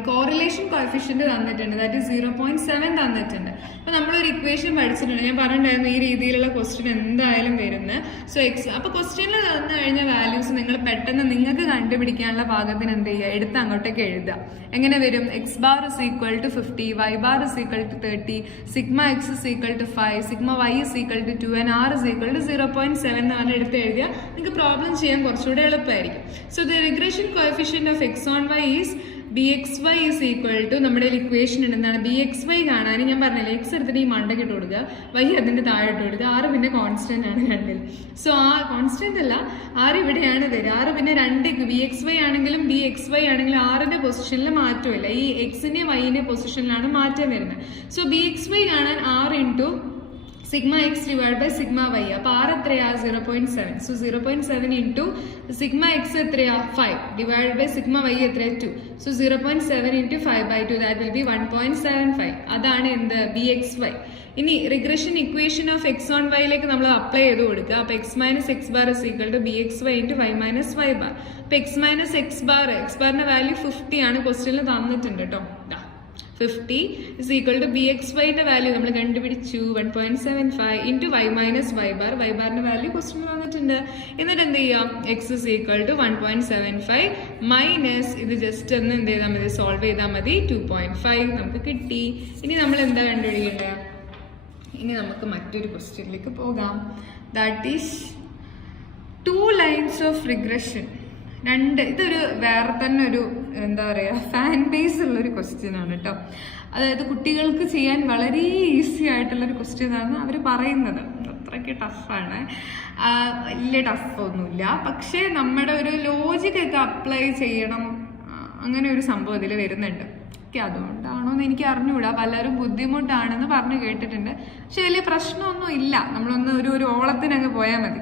കോറിലേഷൻ കോഎഫിഷ്യന്റ് തന്നിട്ടുണ്ട്, ദാറ്റ് ഈസ് 0.7 തന്നിട്ടുണ്ട്. അപ്പൊ നമ്മളൊരു ഇക്വേഷൻ പഠിച്ചിട്ടുണ്ട്, ഞാൻ പറഞ്ഞിട്ടുണ്ടായിരുന്നു ഈ രീതിയിലുള്ള ക്വസ്റ്റ്യൻ എന്തായാലും വരുന്നത്. സോ എക്സ് അപ്പൊ ക്വസ്റ്റ്യനിൽ തന്നു കഴിഞ്ഞ വാല്യൂസ് നിങ്ങൾ പെട്ടെന്ന് നിങ്ങൾക്ക് കണ്ടുപിടിക്കാനുള്ള ഭാഗത്തിന് എന്ത് ചെയ്യുക, എടുത്ത് അങ്ങോട്ടേക്ക് എഴുതുക. എങ്ങനെ വരും? X bar is equal to 50, y bar is equal to 30, sigma X is equal to 5, sigma y is equal to 2 and r is equal to 0.7 എന്നാണ് എടുത്ത് എഴുതിയ നിങ്ങൾക്ക് പ്രോബ്ലം ചെയ്യാൻ കുറച്ചുകൂടെ എളുപ്പമായിരിക്കും. So the regression coefficient of X on y is bxy is equal to നമ്മുടെ equation എന്താണ്? bxy കാണാൻ ഞാൻ പറഞ്ഞില്ലേ, എക്സ് എടുത്തിട്ട് ഈ മണ്ടയ്ക്ക് ഇട്ട് കൊടുക്കുക, വൈ അതിന്റെ താഴെ ഇട്ട് കൊടുക്കുക, ആറ് പിന്നെ കോൺസ്റ്റന്റ് ആണ് കണ്ടില്ല. സോ ആ കോൺസ്റ്റന്റ് അല്ല, ആറ് ഇവിടെയാണ് വരിക. ആറ് പിന്നെ രണ്ട് bxy ആണെങ്കിലും bxy ആണെങ്കിലും ആറിന്റെ പൊസിഷനിൽ മാറ്റമില്ല, ഈ എക്സിന്റെ വൈന്റെ പൊസിഷനിലാണ് മാറ്റം വരുന്നത്. സോ bxy കാണാൻ 6 into sigma x divide by sigma y. അപ്പൊ ആർ എത്രയാ? 0.7. സോ 0.7 ഇൻറ്റു സിഗ്മ എക്സ് എത്രയാ? 5 ഡിവൈഡ് ബൈ സിഗ്മ വൈ എത്രയാ? 2. So 0.7 into 5/2 that will be 1.75. അതാണ് എന്ത്? B X Y. ഇനി regression equation of X on വൈയിലേക്ക് നമ്മൾ അപ്ലൈ ചെയ്ത് കൊടുക്കുക. അപ്പൊ X minus X bar is equal to B X Y into Y minus Y bar. അപ്പൊ എക്സ് മൈനസ് എക്സ് ബാറിന്റെ വാല്യൂ 50 ആണ്, ക്വസ്റ്റ്യനിൽ തന്നിട്ടുണ്ട് കേട്ടോ. 50 is equal to bxy ന്റെ വാല്യൂ നമ്മൾ കണ്ടുപിടിച്ചു 1.75 into Y minus Y bar. Y ബാറിന്റെ വാല്യൂ ക്വസ്റ്റ്യൻ വന്നിട്ടുണ്ട്. എന്നിട്ട് എന്ത് ചെയ്യാം? X is equal to 1.75 minus ഇത് ജസ്റ്റ് ഒന്ന് എന്ത് ചെയ്താൽ മതി? സോൾവ് ചെയ്താൽ മതി. 2.5 നമുക്ക് കിട്ടി. ഇനി നമ്മൾ എന്താ കണ്ടുപിടിക്കേണ്ടത്? ഇനി നമുക്ക് മറ്റൊരു ക്വസ്റ്റ്യനിലേക്ക് പോകാം. That is 2 lines of regression. ഇതൊരു വേറെ തന്നെ ഒരു എന്താ പറയുക ഫാൻ ബേസ് ഉള്ളൊരു ക്വസ്റ്റ്യൻ ആണ് കേട്ടോ. അതായത് കുട്ടികൾക്ക് ചെയ്യാൻ വളരെ ഈസി ആയിട്ടുള്ളൊരു ക്വസ്റ്റ്യൻ ആണ് അവർ പറയുന്നത്. അത്രയ്ക്ക് ടഫാണ്, വലിയ ടഫൊന്നുമില്ല. പക്ഷേ നമ്മുടെ ഒരു ലോജിക്കൊക്കെ അപ്ലൈ ചെയ്യണം, അങ്ങനെ ഒരു സംഭവം ഇതിൽ വരുന്നുണ്ട്. ഓക്കെ, അതുകൊണ്ടാണോ എന്ന് എനിക്ക് അറിഞ്ഞുകൂടാ. പലരും ബുദ്ധിമുട്ടാണെന്ന് പറഞ്ഞു കേട്ടിട്ടുണ്ട്. പക്ഷെ വലിയ പ്രശ്നമൊന്നും ഇല്ല. നമ്മളൊന്ന് ഒരു ഓളത്തിനങ്ങ് പോയാൽ മതി.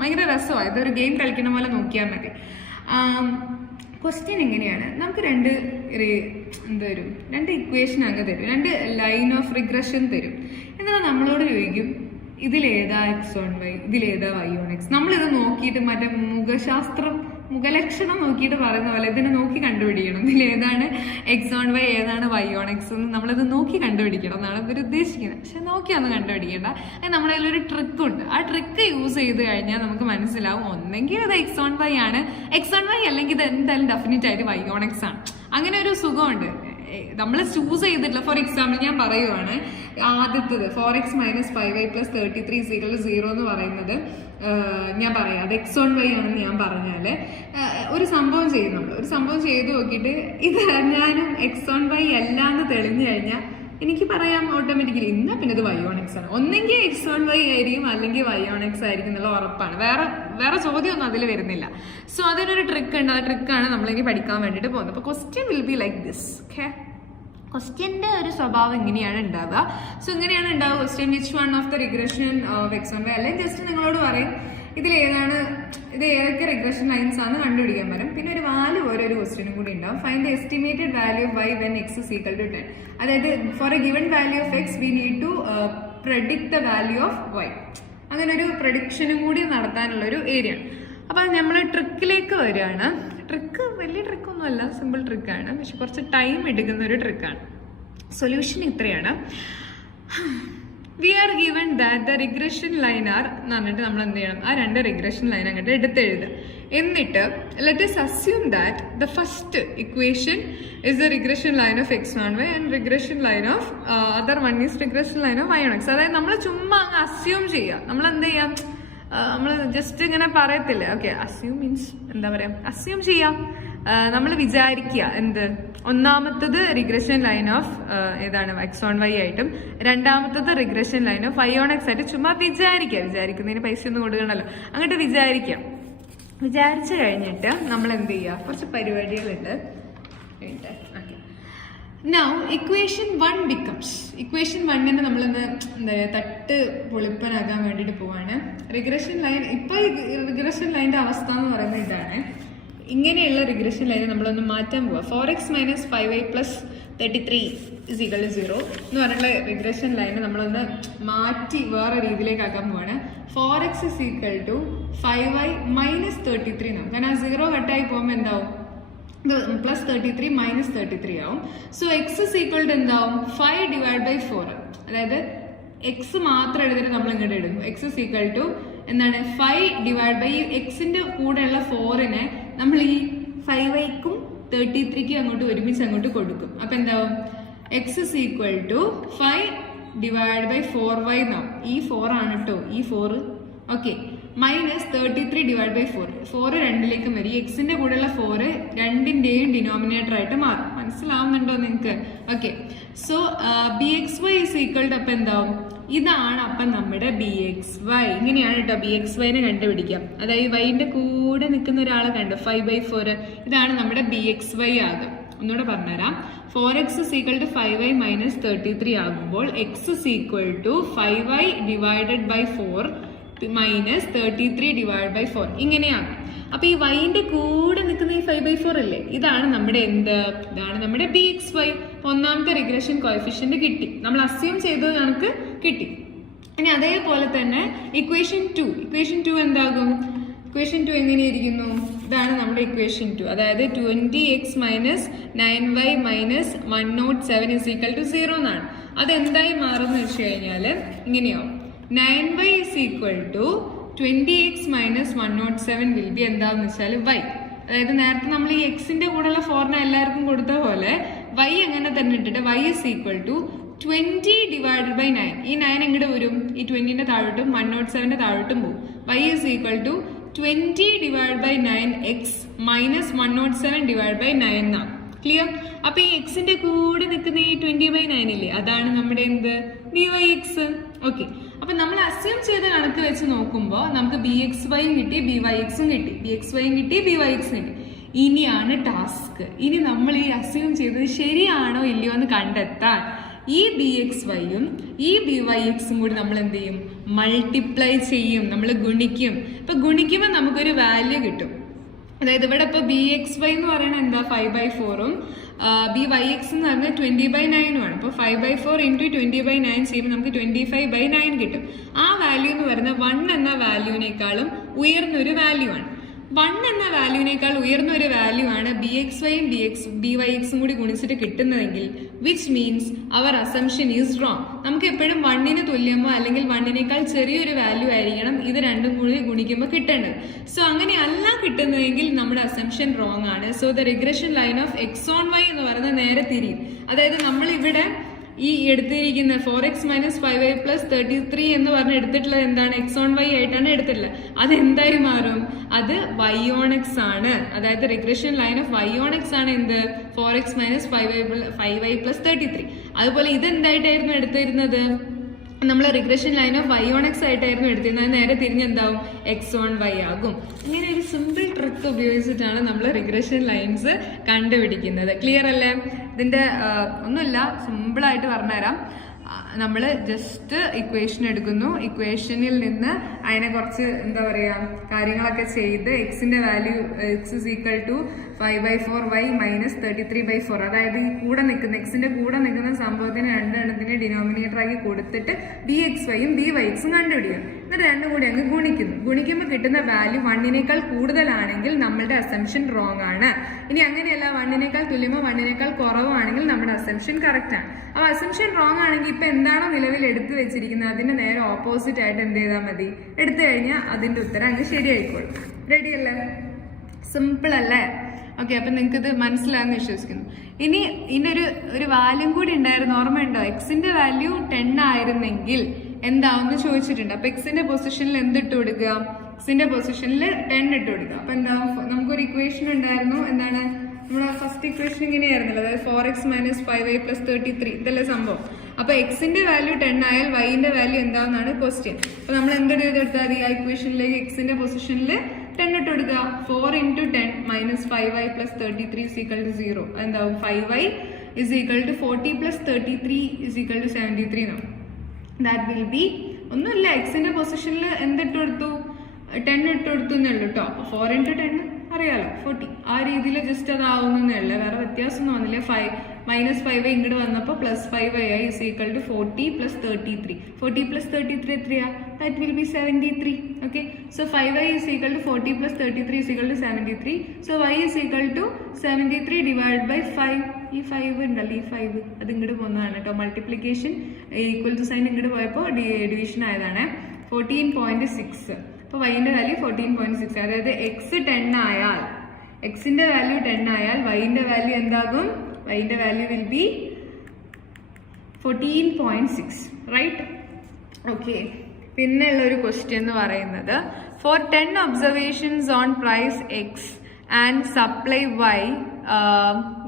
ഭയങ്കര രസമാണ്. ഇതൊരു ഗെയിം കളിക്കുന്ന പോലെ നോക്കിയാൽ മതി. ക്വസ്റ്റ്യൻ എങ്ങനെയാണ്, നമുക്ക് രണ്ട് ഇക്വേഷൻ അങ്ങ് തരും, 2 ലൈൻ ഓഫ് റിഗ്രഷൻ തരും. എന്നിട്ട് നമ്മളോട് ചോദിക്കും ഇതിലേതാ x1y, ഇതിലേതാ y1x. നമ്മളിത് നോക്കിയിട്ട് മറ്റേ മുഖലക്ഷണം നോക്കിയിട്ട് പറയുന്ന പോലെ ഇതിനെ നോക്കി കണ്ടുപിടിക്കണം. ഇതിലേതാണ് x1y, ഏതാണ് y1x എന്ന് നമ്മളിത് നോക്കി കണ്ടുപിടിക്കണം എന്നാണ് ഇവർ ഉദ്ദേശിക്കുന്നത്. പക്ഷെ നോക്കിയൊന്നും കണ്ടുപിടിക്കേണ്ട. നമ്മുടെ കയ്യിലൊരു ട്രിക്കുണ്ട്. ആ ട്രിക്ക് യൂസ് ചെയ്ത് കഴിഞ്ഞാൽ നമുക്ക് മനസ്സിലാവും ഒന്നെങ്കിൽ ഇത് x1y ആണ്, x1y അല്ലെങ്കിൽ ഇത് എന്തായാലും ഡെഫിനറ്റ് ആയിട്ട് y1x ആണ്. അങ്ങനെ ഒരു സുഖമുണ്ട്. നമ്മൾ ചൂസ് ചെയ്തിട്ടില്ല. ഫോർ എക്സാമ്പിൾ ഞാൻ പറയുവാണ്, ആദ്യത്തത് 4x - 5y + 33 = 0 എന്ന് പറയുന്നത് ഞാൻ പറയാം അത് x1y ആണെന്ന് ഞാൻ പറഞ്ഞാല് ഒരു സംഭവം ചെയ്യും. നമ്മൾ ഒരു സംഭവം ചെയ്ത് നോക്കിയിട്ട് ഇത് ഞാനും x1y അല്ല എന്ന് തെളിഞ്ഞു കഴിഞ്ഞാൽ എനിക്ക് പറയാം ഓട്ടോമാറ്റിക്കലി ഇന്നാ പിന്നെ ഇത് y1x ആണ്. ഒന്നെങ്കിൽ x1y ആയിരിക്കും അല്ലെങ്കിൽ y1x ആയിരിക്കും എന്നുള്ള ഉറപ്പാണ്. വേറെ ചോദ്യമൊന്നും അതിൽ വരുന്നില്ല. സോ അതിനൊരു ട്രിക്ക് ഉണ്ട്. ആ ട്രിക്കാണ് നമ്മളിനി പഠിക്കാൻ വേണ്ടിയിട്ട് പോകുന്നത്. അപ്പോൾ question will be like this. Okay, ക്വസ്റ്റ്യൻ്റെ ഒരു സ്വഭാവം ഇങ്ങനെയാണ് ഉണ്ടാവുക. സോ ഇങ്ങനെയാണ് ഉണ്ടാവുക question, which one of the regression of x1y, അല്ലെങ്കിൽ ജസ്റ്റ് നിങ്ങളോട് പറയും ഇത് ഏതൊക്കെ റിഗ്രഷൻ ലൈൻസ് ആണ് കണ്ടുപിടിക്കാൻ പറ്റും. പിന്നെ ഒരു വാല്യൂ ഒരു ക്വസ്റ്റ്യനും കൂടി ഉണ്ടാവും. Find the estimated value of y when x is equal to 10. അതായത് for a given value of x we need to predict the value of y. അങ്ങനെ ഒരു പ്രഡിക്ഷനും കൂടി നടത്താനുള്ള ഒരു ഏരിയ ആണ്. അപ്പൊ നമ്മൾ ട്രിക്കിലേക്ക് വരികയാണ്. ട്രിക്ക് വലിയ ട്രിക്കൊന്നുമല്ല, സിമ്പിൾ ട്രിക്കാണ്, പക്ഷെ കുറച്ച് ടൈം എടുക്കുന്ന ഒരു ട്രിക്കാണ്. സൊല്യൂഷൻ ഇത്രയാണ്. We are given that the regression line are എന്ന് പറഞ്ഞിട്ട് നമ്മൾ എന്ത് ചെയ്യണം, ആ 2 റിഗ്രഷൻ ലൈൻ അങ്ങോട്ട് എടുത്തെഴുതുക. എന്നിട്ട് let us assume that the first equation is the regression line of x1y and regression line of other one is regression line of y1x. അതായത് നമ്മൾ ചുമ്മാ അങ്ങ് അസ്യൂം ചെയ്യുക. നമ്മൾ എന്ത് ചെയ്യാം, നമ്മൾ ജസ്റ്റ് ഇങ്ങനെ പറയത്തില്ല. ഓക്കെ, അസ്യൂം മീൻസ് എന്താ പറയാ, അസ്യൂം ചെയ്യാം. നമ്മൾ വിചാരിക്കുക എന്ത്, ഒന്നാമത്തത് റിഗ്രഷൻ ലൈൻ ഓഫ് ഏതാണ് x1y ആയിട്ടും രണ്ടാമത്തത് റിഗ്രഷൻ ലൈൻ ഓഫ് y1x ആയിട്ട് ചുമ്മാ വിചാരിക്കുന്നതിന് പൈസ ഒന്നും കൊടുക്കണല്ലോ, അങ്ങോട്ട് വിചാരിച്ചു കഴിഞ്ഞിട്ട് നമ്മൾ എന്ത് ചെയ്യുക, കുറച്ച് പരിപാടികളുണ്ട്. Now equation 1 becomes, equation 1 നമ്മളൊന്ന് എന്താ പറയുക തട്ട് പൊളിപ്പനാക്കാൻ വേണ്ടിയിട്ട് പോവാണ്. റിഗ്രഷൻ ലൈൻ, ഇപ്പോൾ റിഗ്രഷൻ ലൈൻ്റെ അവസ്ഥ എന്ന് പറയുന്നത് ഇതാണ്. ഇങ്ങനെയുള്ള റിഗ്രഷൻ ലൈൻ നമ്മളൊന്ന് മാറ്റാൻ പോവാം. 4x - 5y + 33 = 0 എന്ന് പറഞ്ഞുള്ള റിഗ്രഷൻ ലൈൻ നമ്മളൊന്ന് മാറ്റി വേറെ രീതിയിലേക്ക് ആക്കാൻ പോവാണ്. 4x = 5y - 33 എന്നാവും. കാരണം ആ 0 കട്ടായി പോകുമ്പോൾ എന്താവും, +33 - 33 ആവും. സോ x = എന്താവും, 5/4. അതായത് x മാത്രം എടുത്തിട്ട് നമ്മൾ ഇങ്ങോട്ട് എടുക്കും. x = എന്താണ്, 5 എക്സിന്റെ കൂടെയുള്ള 4നെ നമ്മൾ ഈ 5yക്കും 33ക്കും അങ്ങോട്ട് ഒരുമിച്ച് അങ്ങോട്ട് കൊടുക്കും. അപ്പൊ എന്താവും, x = 5/4y എന്നാവും. ഈ 4 ആണ് കേട്ടോ, ഈ 4. ഓക്കെ, -33/4. 4 2ലേക്ക് വരും. എക്സിന്റെ കൂടെയുള്ള 4 രണ്ടിന്റെയും ഡിനോമിനേറ്റർ ആയിട്ട് മാറും. മനസ്സിലാവുന്നുണ്ടോ നിങ്ങൾക്ക്? ഓക്കെ, സോ bxy = അപ്പൊ എന്താവും, ഇതാണ് അപ്പം നമ്മുടെ bxy. ഇങ്ങനെയാണ് കേട്ടോ bxyനെ കണ്ടുപിടിക്കാം. അതായത് വൈന്റെ കൂടെ നിൽക്കുന്ന ഒരാളെ കണ്ടു, 5/4. ഇതാണ് നമ്മുടെ bxy ആകും. ഒന്നുകൂടെ പറഞ്ഞുതരാം. 4x = 5y - 33 ആകുമ്പോൾ x = 5y/4 - 33/4 ഇങ്ങനെയാണ്. അപ്പൊ ഈ വൈന്റെ കൂടെ നിൽക്കുന്ന ഈ 5/4 അല്ലേ, ഇതാണ് നമ്മുടെ ഇതാണ് നമ്മുടെ bxy. ഒന്നാമത്തെ റിഗ്രഷൻ കോഎഫിഷ്യന്റ് കിട്ടി, നമ്മൾ അസ്യൂം ചെയ്തത് നമുക്ക് കിട്ടി. ഇനി അതേപോലെ തന്നെ ഇക്വേഷൻ 2 എന്താകും, ഇക്വേഷൻ 2 എങ്ങനെയിരിക്കുന്നു, ഇതാണ് നമ്മുടെ ഇക്വേഷൻ 2. അതായത് 20x - 9y - 107 = 0 എന്നാണ്. അതെന്തായി മാറുമെന്ന് വെച്ച് കഴിഞ്ഞാല് ഇങ്ങനെയാവും. 9y = 20x - 107 will be എന്താന്ന് വെച്ചാൽ y. അതായത് നേരത്തെ നമ്മൾ ഈ എക്സിന്റെ കൂടെയുള്ള 4നെ എല്ലാവർക്കും കൊടുത്ത പോലെ y അങ്ങനെ തന്നെ ഇട്ടിട്ട് y = 20/9. ഈ 9 എങ്ങോട്ട് വരും, ഈ 20ന്റെ താഴോട്ടും 107ന്റെ താഴോട്ടും പോകും. y = 20 divided by 9x minus 107 divided by 9 എന്നാണ്. ക്ലിയർ? അപ്പൊ ഈ എക്സിന്റെ കൂടെ നിൽക്കുന്ന ഈ 20/9 ഇല്ലേ, അതാണ് നമ്മുടെ എന്ത് BYX. ഓക്കെ, അപ്പൊ നമ്മൾ അസ്യൂം ചെയ്ത കണക്ക് വെച്ച് നോക്കുമ്പോൾ നമുക്ക് BXYയും കിട്ടി BYXും കിട്ടി, BXYയും കിട്ടി BYX കിട്ടി. ഇനിയാണ് ടാസ്ക്. ഇനി നമ്മൾ ഈ അസ്യൂം ചെയ്തത് ശരിയാണോ ഇല്ലയോ എന്ന് കണ്ടെത്താൻ ഈ BXYയും ഈ BYXും കൂടി നമ്മൾ എന്ത് ചെയ്യും, മൾട്ടിപ്ലൈ ചെയ്യും, നമ്മൾ ഗുണിക്കും. ഇപ്പൊ ഗുണിക്കുമ്പോൾ നമുക്കൊരു വാല്യൂ കിട്ടും. അതായത് ഇവിടെ ഇപ്പൊ BXY എന്ന് പറയുന്നത് എന്താ 5/4ഉം BYX എന്ന് പറഞ്ഞാൽ 20/9 ആണ്. അപ്പൊ 5/4 × 20/9 ചെയ്യുമ്പോൾ നമുക്ക് 25/9 കിട്ടും. ആ വാല്യൂ എന്ന് പറയുന്നത് 1 എന്ന വാല്യൂവിനേക്കാളും ഉയർന്നൊരു വാല്യൂ ആണ്. 1 എന്ന വാല്യൂവിനേക്കാൾ ഉയർന്ന ഒരു വാല്യൂ ആണ് BXYയും BYXും കൂടി ഗുണിച്ചിട്ട് കിട്ടുന്നതെങ്കിൽ which means our assumption is wrong. നമുക്ക് എപ്പോഴും 1ന് തുല്യമോ അല്ലെങ്കിൽ 1നേക്കാൾ ചെറിയൊരു വാല്യൂ ആയിരിക്കണം ഇത് രണ്ടും കൂടി ഗുണിക്കുമ്പോൾ കിട്ടേണ്ടത്. സോ അങ്ങനെയല്ല കിട്ടുന്നതെങ്കിൽ നമ്മുടെ അസംഷൻ റോങ് ആണ്. So the regression line of x/y എന്ന് പറയുന്നത് നേരെ തിരിയും. അതായത് നമ്മൾ ഇവിടെ ഈ എടുത്തിരിക്കുന്ന 4x - 5y + 33 എന്ന് പറഞ്ഞ് എടുത്തിട്ടുള്ളത് എന്താണ്, x/y ആയിട്ടാണ് എടുത്തിട്ടുള്ളത്. അത് എന്തായി മാറും, അത് y/x ആണ്. അതായത് റിഗ്രഷൻ ലൈൻ ഓഫ് y/x ആണ് എന്ത്, 4x - 5y + 33. അതുപോലെ ഇതെന്തായിട്ടായിരുന്നു എടുത്തിരുന്നത്, നമ്മൾ റിഗ്രഷൻ ലൈൻ ഓഫ് y/x ആയിട്ടായിരുന്നു എടുത്തിരുന്നത്. നേരെ തിരിഞ്ഞ് എന്താവും, x/y ആകും. ഇങ്ങനെ ഒരു സിമ്പിൾ ട്രിക്ക് ഉപയോഗിച്ചിട്ടാണ് നമ്മൾ റിഗ്രഷൻ ലൈൻസ് കണ്ടുപിടിക്കുന്നത്. ക്ലിയർ അല്ലേ? ഇതിന്റെ ഒന്നുമില്ല, സിമ്പിളായിട്ട് പറഞ്ഞുതരാം. നമ്മൾ ജസ്റ്റ് ഇക്വേഷൻ എടുക്കുന്നു, ഇക്വേഷനിൽ നിന്ന് അതിനെ കുറച്ച് എന്താ പറയാ കാര്യങ്ങളൊക്കെ ചെയ്ത് എക്സിന്റെ വാല്യൂ x = 5/4y - 33/4, അതായത് ഈ കൂടെ നിൽക്കുന്ന എക്സിന്റെ കൂടെ നിൽക്കുന്ന സംഭവത്തിന് രണ്ടെണ്ണത്തിന് ഡിനോമിനേറ്റർ ആക്കി കൊടുത്തിട്ട് BXYയും BYXും കണ്ടുപിടിക്കും. എന്നിട്ട് രണ്ടും കൂടി അങ്ങ് ഗുണിക്കുമ്പോൾ കിട്ടുന്ന വാല്യൂ 1നേക്കാൾ കൂടുതലാണെങ്കിൽ നമ്മളുടെ അസംഷൻ റോങ് ആണ്. ഇനി അങ്ങനെയല്ല, 1നേക്കാൾ തുല്യമോ 1നേക്കാൾ കുറവോ ആണെങ്കിൽ നമ്മുടെ അസംഷൻ കറക്റ്റ് ആണ്. അപ്പൊ അസംഷൻ റോങ് ആണെങ്കിൽ ഇപ്പൊ എന്താണോ നിലവിൽ എടുത്തു വെച്ചിരിക്കുന്നത് അതിന്റെ നേരെ ഓപ്പോസിറ്റ് ആയിട്ട് എന്ത് ചെയ്താൽ മതി, എടുത്തു കഴിഞ്ഞാൽ അതിന്റെ ഉത്തരം അങ്ങ് ശരിയായിക്കോളും. റെഡി അല്ലേ? സിമ്പിൾ അല്ലേ? ഓക്കെ, അപ്പൊ നിങ്ങൾക്ക് ഇത് മനസ്സിലാകുന്ന വിശ്വസിക്കുന്നു. ഇനി ഇതിനൊരു വാല്യൂ കൂടി ഉണ്ടായിരുന്നു, ഓർമ്മയുണ്ടോ? എക്സിന്റെ വാല്യൂ 10 ആയിരുന്നെങ്കിൽ എന്താവെന്ന് ചോദിച്ചിട്ടുണ്ട്. അപ്പൊ എക്സിന്റെ പൊസിഷനിൽ എന്തിട്ട് കൊടുക്കുക, എക്സിന്റെ പൊസിഷനിൽ 10 ഇട്ട് കൊടുക്കുക. അപ്പൊ എന്താവും, നമുക്കൊരു ഇക്വേഷൻ ഉണ്ടായിരുന്നു, എന്താണ് നമ്മുടെ ഫസ്റ്റ് ഇക്വേഷൻ ഇങ്ങനെയായിരുന്നല്ലോ, അതായത് 4x - 5y + 33 ഇതല്ലേ സംഭവം. അപ്പൊ എക്സിന്റെ വാല്യൂ 10 ആയാൽ വൈന്റെ വാല്യൂ എന്താണെന്നാണ് ക്വസ്റ്റ്യൻ. അപ്പൊ നമ്മൾ എന്തൊരു ചെയ്തെടുത്താൽ മതി, ആ ഇക്വേഷനിലേക്ക് എക്സിന്റെ പൊസിഷനിൽ 10 ഇട്ട് കൊടുക്കുക. 4 × 10 - 5y + 33 = 0. എന്താവും, 5y = 40 + 33 = 73 എന്നാവും. ദാറ്റ് വിൽ ബി ഒന്നുമില്ല, എക്സിന്റെ പൊസിഷനിൽ എന്തിട്ട് കൊടുത്തു, 10 ഇട്ട് കൊടുത്തു എന്നേ ഉള്ളൂ കേട്ടോ. 4 × 10 അറിയാലോ 40, ആ രീതിയിൽ ജസ്റ്റ് അതാവുന്നേ ഉള്ളൂ, വേറെ വ്യത്യാസമൊന്നും വന്നില്ല. -5y ഇങ്ങോട്ട് വന്നപ്പോൾ +5y = 40 + 33. 40 + 33 എത്രയാ, that will B 73. Okay, so 5y = 40 + 33 = 73. So y = 73 / 5. ഈ 5 ഉണ്ടല്ലോ, ഈ 5 അത് ഇങ്ങോട്ട് പോകുന്നതാണ് കേട്ടോ. മൾട്ടിപ്ലിക്കേഷൻ ഈക്വൽ ടു സൈൻ ഇങ്ങോട്ട് പോയപ്പോൾ ഡിവിഷൻ ആയതാണ്. 14.6. അപ്പോൾ വൈൻ്റെ വാല്യൂ 14.6. അതായത് എക്സ് 10 ആയാൽ, എക്സിന്റെ വാല്യൂ 10 ആയാൽ വൈൻ്റെ വാല്യൂ എന്താകും, വൈൻ്റെ value will be 14.6, right? Okay, പിന്നെ ഉള്ള ഒരു ക്വസ്റ്റ്യൻ എന്ന് പറയുന്നത്, for 10 observations on price X and supply Y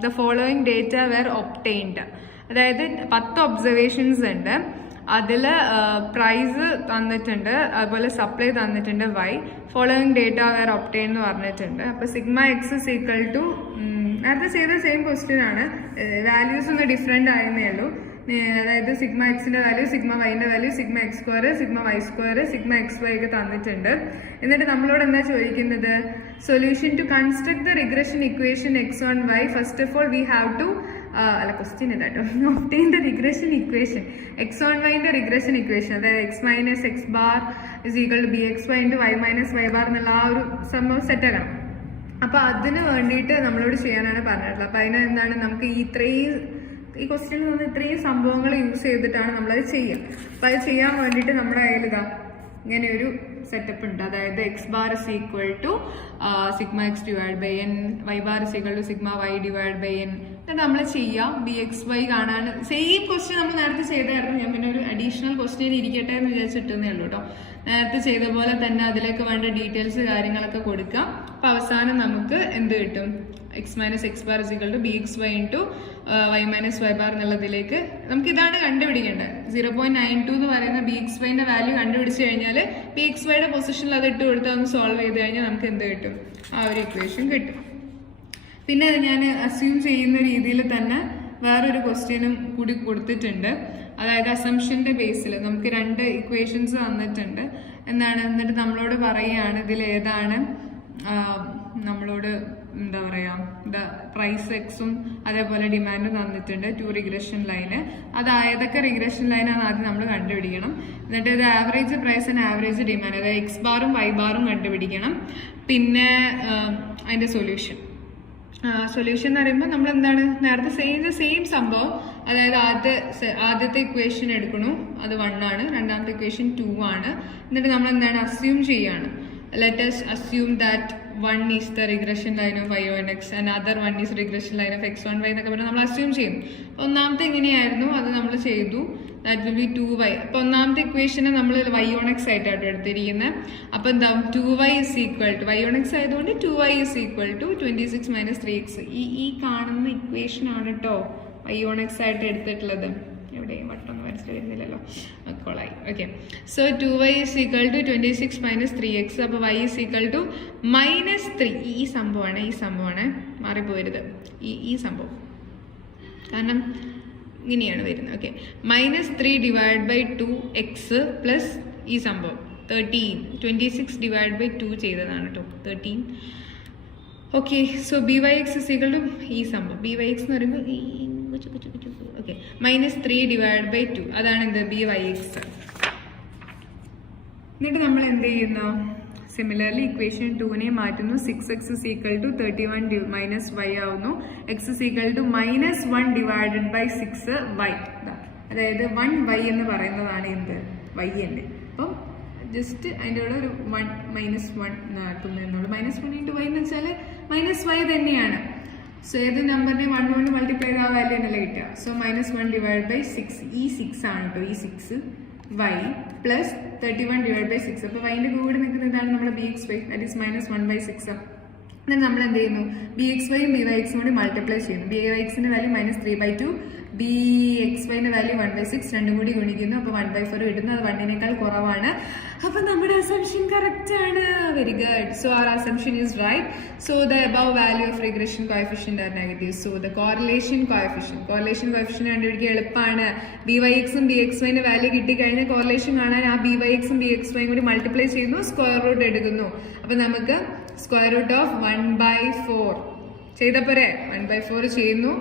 the following data were obtained. അതായത് 10 ഒബ്സർവേഷൻസ് ഉണ്ട്, അതിൽ പ്രൈസ് തന്നിട്ടുണ്ട്, അതുപോലെ സപ്ലൈ തന്നിട്ടുണ്ട് y, following data were obtain എന്ന് പറഞ്ഞിട്ടുണ്ട്. അപ്പോൾ σx = നേരത്തെ ചെയ്ത സെയിം ക്വസ്റ്റ്യൻ ആണ്, വാല്യൂസ് ഒന്ന് ഡിഫറെൻ്റ് ആയെന്നേ ഉള്ളൂ. അതായത് σxന്റെ value, σyന്റെ value, σx², σy², σxy ഒക്കെ തന്നിട്ടുണ്ട്. എന്നിട്ട് നമ്മളോട് എന്താ ചോദിക്കുന്നത്, solution to construct the regression equation x/y. First of all we have to question ഇതാട്ടോ, ഒബ്റ്റെയിൻ ദ റിഗ്രഷൻ ഇക്വേഷൻ x/yന്റെ റിഗ്രഷൻ ഇക്വേഷൻ, അതായത് x - x bar = bxy × y - y bar എന്നുള്ള ആ ഒരു സംഭവം സെറ്റാണ്. അപ്പൊ അതിന് വേണ്ടിയിട്ട് നമ്മളോട് ചെയ്യാനാണ് പറഞ്ഞിട്ടുള്ളത്. അപ്പൊ അതിന് എന്താണ്, നമുക്ക് ഈ ക്വസ്റ്റ്യനിൽ നിന്ന് ഇത്രയും സംഭവങ്ങൾ യൂസ് ചെയ്തിട്ടാണ് നമ്മളത് ചെയ്യുക. അപ്പൊ അത് ചെയ്യാൻ വേണ്ടിയിട്ട് നമ്മുടെ കയ്യിൽ ഇതാ ഇങ്ങനെ ഒരു സെറ്റപ്പ് ഉണ്ട്. അതായത് x bar = σx / n, y bar = σy / n, നമ്മൾ ചെയ്യാം. BXY കാണാൻ സെയിം ക്വസ്റ്റ്യൻ നമ്മൾ നേരത്തെ ചെയ്തായിരുന്നു. ഞാൻ പിന്നെ ഒരു അഡീഷണൽ ക്വസ്റ്റ്യൻ ഇരിക്കട്ടെ എന്ന് വിചാരിച്ചിട്ടേ ഉള്ളൂ കേട്ടോ. നേരത്തെ ചെയ്ത പോലെ തന്നെ അതിലേക്ക് വേണ്ട ഡീറ്റെയിൽസ് കാര്യങ്ങളൊക്കെ കൊടുക്കാം. അപ്പൊ അവസാനം നമുക്ക് എന്ത് കിട്ടും? x minus x bar is equal to bxy into y minus y bar എന്നുള്ളതിലേക്ക് നമുക്ക് ഇതാണ് കണ്ടുപിടിക്കേണ്ടത്. 0.92 എന്ന് പറയുന്ന bxyന്റെ വാല്യൂ കണ്ടുപിടിച്ചു കഴിഞ്ഞാൽ bxyയുടെ പൊസിഷനിൽ അത് ഇട്ട് കൊടുത്താൽ ഒന്ന് സോൾവ് ചെയ്ത് കഴിഞ്ഞാൽ നമുക്ക് എന്ത് കിട്ടും? ആ ഒരു ഇക്വേഷൻ കിട്ടും. പിന്നെ ഞാൻ അസ്യൂം ചെയ്യുന്ന രീതിയിൽ തന്നെ വേറൊരു ക്വസ്റ്റ്യനും കൂടി കൊടുത്തിട്ടുണ്ട്. അതായത് അസംഷന്റെ ബേസിൽ നമുക്ക് 2 ഇക്വേഷൻസ് തന്നിട്ടുണ്ട്. എന്നിട്ട് നമ്മളോട് പറയുകയാണ് ഇതിൽ ഏതാണ് നമ്മളോട് എന്താ പറയാ പ്രൈസ് എക്സും അതേപോലെ ഡിമാൻഡും തന്നിട്ടുണ്ട്. 2 റിഗ്രഷൻ ലൈന്. അത് ഏതൊക്കെ റിഗ്രഷൻ ലൈനാണ് ആദ്യം നമ്മൾ കണ്ടുപിടിക്കണം. എന്നിട്ട് ഇത് average price and average demand, അതായത് എക്സ് ബാറും വൈ ബാറും കണ്ടുപിടിക്കണം. പിന്നെ അതിന്റെ സൊല്യൂഷൻ എന്ന് പറയുമ്പോൾ നമ്മൾ എന്താണ് നേരത്തെ സെയിം സംഭവം. അതായത് ആദ്യത്തെ ഇക്വേഷൻ എടുക്കണു, അത് 1 ആണ്. രണ്ടാമത്തെ ഇക്വേഷൻ 2 ആണ്. എന്നിട്ട് നമ്മൾ എന്താണ് അസ്യൂം ചെയ്യാണ്. Let us assume that 1 is the regression line of y on x and other 1 is regression line of x on y എന്നൊക്കെ പറഞ്ഞാൽ നമ്മൾ അസ്യൂം ചെയ്യുന്നു. ഒന്നാമത്തെ എങ്ങനെയായിരുന്നു അത് നമ്മൾ ചെയ്തു. That will B 2y. അപ്പൊ ഒന്നാമത്തെ ഇക്വേഷനെ നമ്മൾ y on x ആയിട്ടാണ് എടുത്തിരിക്കുന്നത്. അപ്പൊ എന്താ 2y is equal to y on x ആയതുകൊണ്ട് 2y is equal to 26 minus 3x. ഈ കാണുന്ന ഇക്വേഷൻ ആണ് കേട്ടോ y on x ആയിട്ട് എടുത്തിട്ടുള്ളത്. എവിടെയും വട്ടൊന്നും മനസ്സിൽ വരുന്നില്ലല്ലോ, കൊളായി. Okay, so 2y is equal to 26 minus 3x. അപ്പൊ y is equal to -3. ഈ സംഭവമാണ് മാറിപ്പോരുത്. ഈ സംഭവം കാരണം ഇങ്ങനെയാണ് വരുന്നത്. Okay, -3 divided by 2x plus ഈ സംഭവം 13. 26 divided by 2 ചെയ്തതാണ് കേട്ടോ 13. Okay, so byx is equal to ഈ സംഭവം byx എന്ന് പറയുമ്പോൾ ഓക്കെ -3 divided by 2 അതാണ് എന്ത് byx. എന്നിട്ട് നമ്മൾ എന്ത് ചെയ്യുന്നു? സിമിലർലി ഇക്വേഷൻ 2നെ മാറ്റുന്നു. 6x is equal to 31 minus y ആവുന്നു. x is equal to -1 divided by 6y. അതായത് 1y എന്ന് പറയുന്നതാണ് എന്ത് y തന്നെ. അപ്പം ജസ്റ്റ് അതിൻ്റെ കൂടെ ഒരു 1 -1 നടത്തുന്നുള്ളൂ. -1 into y എന്ന് വെച്ചാൽ -y തന്നെയാണ്. സോ ഏത് നമ്പറിനെ 1 കൊണ്ട് മൾട്ടിപ്ലൈ ചെയ്ത ആ വാല്യൂ എന്നല്ലേ കിട്ടുക. So -1 divided by 6. ഈ 6 ആണ് കേട്ടോ ഈ 6 y പ്ലസ് 31 divided by 6. അപ്പോൾ വൈൻ്റെ കൂടെ നിൽക്കുന്നതാണ് നമ്മുടെ bxy, ദാറ്റ് ഈസ് -1/6. എന്നിട്ട് നമ്മൾ എന്ത് ചെയ്യുന്നു? bxyയും byxും കൂടി മൾട്ടിപ്ലൈ ചെയ്യുന്നു. byxന്റെ വാല്യൂ -3/2, bxyന്റെ വാല്യൂ 1/6. രണ്ടും കൂടി ഗുണിക്കുന്നു. അപ്പോൾ 1/4 കിട്ടുന്നു. അത് 1നേക്കാൾ കുറവാണ്. അപ്പൊ നമ്മുടെ അസംഷൻ കറക്റ്റ് ആണ്. Very good. So our assumption is right. So the above value of regression coefficient are negative. So the correlation coefficient കണ്ടുപിടിക്കാൻ എളുപ്പമാണ്. byxും bxyന്റെ വാല്യൂ കിട്ടിക്കഴിഞ്ഞാൽ കോറിലേഷൻ കാണാൻ ആ byxും bxyയും കൂടി മൾട്ടിപ്ലൈ ചെയ്യുന്നു, സ്ക്വയർ റൂട്ട് എടുക്കുന്നു. അപ്പൊ നമുക്ക് സ്ക്വയർ റൂട്ട് ഓഫ് 1/4 ചെയ്തപ്പോരെ 1/4 ചെയ്യുന്നു.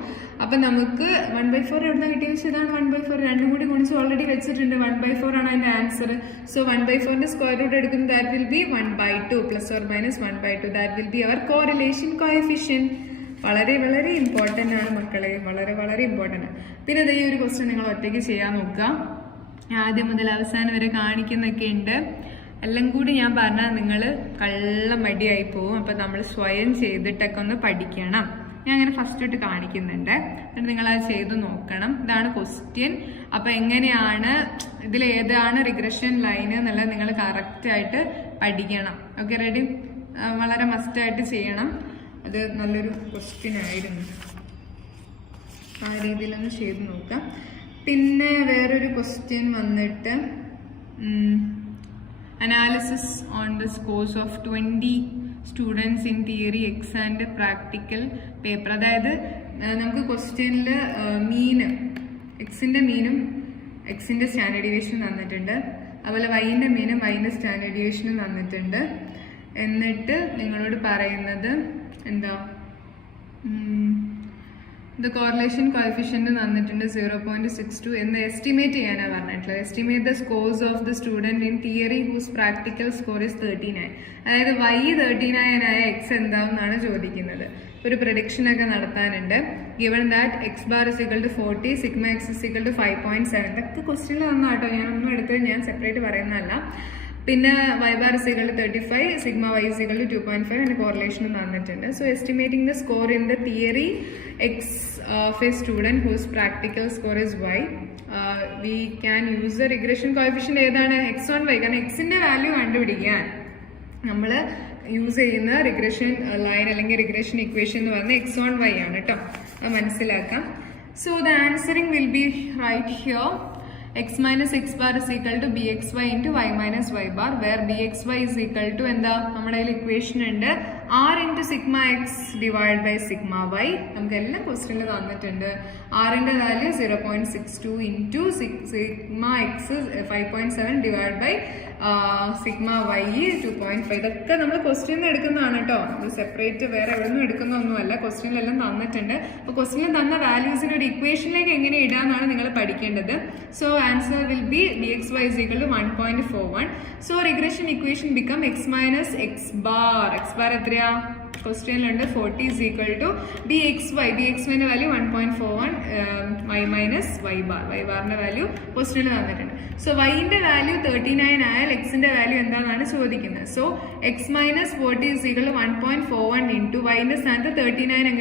അപ്പൊ നമുക്ക് 1/4 എവിടുന്ന കിട്ടിയെന്ന് വെച്ചാൽ ഇതാണ് 1/4. രണ്ടും കൂടി ഗുണിച്ച് ഓൾറെഡി വെച്ചിട്ടുണ്ട്. 1/4 ആണ് അതിന്റെ ആൻസർ. സോ 1/4ന്റെ സ്ക്വയർ റൂട്ട് എടുക്കുന്നത് that will be 1/2 plus or minus 1/2. That will be our correlation coefficient. വളരെ വളരെ ഇമ്പോർട്ടന്റ് ആണ് മക്കളെ, വളരെ വളരെ ഇമ്പോർട്ടന്റ് ആണ്. പിന്നെ ഈ ഒരു ക്വസ്റ്റ്യൻ നിങ്ങൾ ഒറ്റയ്ക്ക് ചെയ്യാൻ നോക്കുക. ആദ്യം മുതൽ അവസാനം വരെ കാണിക്കുന്നൊക്കെ ഉണ്ട്. എല്ലാം കൂടി ഞാൻ പറഞ്ഞാൽ നിങ്ങൾ കള്ള മടിയായി പോവും. അപ്പം നമ്മൾ സ്വയം ചെയ്തിട്ടൊക്കെ ഒന്ന് പഠിക്കണം. ഞാൻ അങ്ങനെ ഫസ്റ്റ് ഇട്ട് കാണിക്കുന്നുണ്ട്, എന്നിട്ട് നിങ്ങൾ അത് ചെയ്ത് നോക്കണം. ഇതാണ് ക്വസ്റ്റ്യൻ. അപ്പം എങ്ങനെയാണ് ഇതിൽ ഏതാണ് റിഗ്രഷൻ ലൈൻ എന്നുള്ളത് നിങ്ങൾ കറക്റ്റായിട്ട് പഠിക്കണം. Okay, ready? വളരെ മസ്റ്റായിട്ട് ചെയ്യണം. അത് നല്ലൊരു ക്വസ്റ്റ്യൻ ആയിരുന്നു. ആ രീതിയിലൊന്ന് ചെയ്ത് നോക്കാം. പിന്നെ വേറൊരു ക്വസ്റ്റ്യൻ വന്നിട്ട് analysis on the scores of 20 students in theory x and practical paper. അതായത് നമുക്ക് ക്വസ്റ്റ്യനിൽ എക്സിന്റെ മീനും എക്സിന്റെ സ്റ്റാൻഡേർഡ് ഡീവിയേഷനും തന്നിട്ടുണ്ട്. അതുപോലെ വൈൻ്റെ മീനും വൈൻ്റെ സ്റ്റാൻഡേർഡ് ഡീവിയേഷനും തന്നിട്ടുണ്ട്. എന്നിട്ട് നിങ്ങളോട് പറയുന്നത് എന്താ, the correlation coefficient തന്നിട്ടുണ്ട് 0.62 എന്ന് എസ്റ്റിമേറ്റ് ചെയ്യാനാണ് പറഞ്ഞിട്ടുള്ളത്. Estimate the scores of the student in theory whose practical score is 39. അതായത് y 39 ആയ എക്സ് എന്താണെന്നാണ് ചോദിക്കുന്നത്. ഒരു പ്രഡിക്ഷൻ ഒക്കെ നടത്താനുണ്ട്. Given that X bar is equal to 40, sigma X is equal to 5.7. ഇതൊക്കെ ക്വസ്റ്റ്യനിൽ തന്നാട്ടോ, ഞാനൊന്നും എടുത്തത് ഞാൻ സെപ്പറേറ്റ് പറയുന്നതല്ല. പിന്നെ y bar is equal to 35, sigma y is equal to 2.5 and correlation തന്നിട്ടുണ്ട്. So estimating the score in the theory x of a student whose practical score is y, we can use the regression coefficient ഏതാണ് x on y. കാരണം xന്റെ value കണ്ടുപിടിക്കാൻ നമ്മൾ use ചെയ്യുന്ന regression line അല്ലെങ്കിൽ regression equation എന്ന് പറഞ്ഞാൽ x on y ആണ് കേട്ടോ. അത് മനസ്സിലാക്കാം. So the answering will be right here. x minus x bar is equal to bxy into y minus y bar, where bxy is equal to എന്താ നമ്മുടെ കയ്യിൽ ഇക്വേഷൻ ഉണ്ട് r into sigma x divided by sigma y. നമുക്ക് എല്ലാ ക്വസ്റ്റ്യനിൽ തന്നിട്ടുണ്ട്. r ന്റെ value 0.62 into sigma x 5.7 divided by sigma y 2.5. ഇതൊക്കെ നമ്മൾ ക്വസ്റ്റ്യൻ എടുക്കുന്നതാണ് കേട്ടോ. ഇത് സെപ്പറേറ്റ് വേറെ എവിടെ നിന്നും എടുക്കുന്നൊന്നുമല്ല. ക്വസ്റ്റ്യനിലെല്ലാം തന്നിട്ടുണ്ട്. അപ്പോൾ ക്വസ്റ്റ്യനിൽ തന്ന വാല്യൂസിന് ഒരു ഇക്വേഷനിലേക്ക് എങ്ങനെ ഇടാന്നാണ് നിങ്ങൾ പഠിക്കേണ്ടത്. So answer will be dxy is equal to 1.41. So regression equation become x minus x bar. x bar എത്രയാ ക്വസ്റ്റ്യനിലുണ്ട് 40 is equal to dxyന്റെ value 1.41 y minus y bar. y barന്റെ വാല്യൂ ക്വസ്റ്റ്യനിൽ തന്നിട്ടുണ്ട്. സോ yന്റെ വാല്യൂ 39 ആയാൽ xന്റെ വാല്യൂ എന്താണെന്നാണ് ചോദിക്കുന്നത്. So x minus 40 is equal to 1.41 into yന്റെ സ്ഥാനത്ത് 39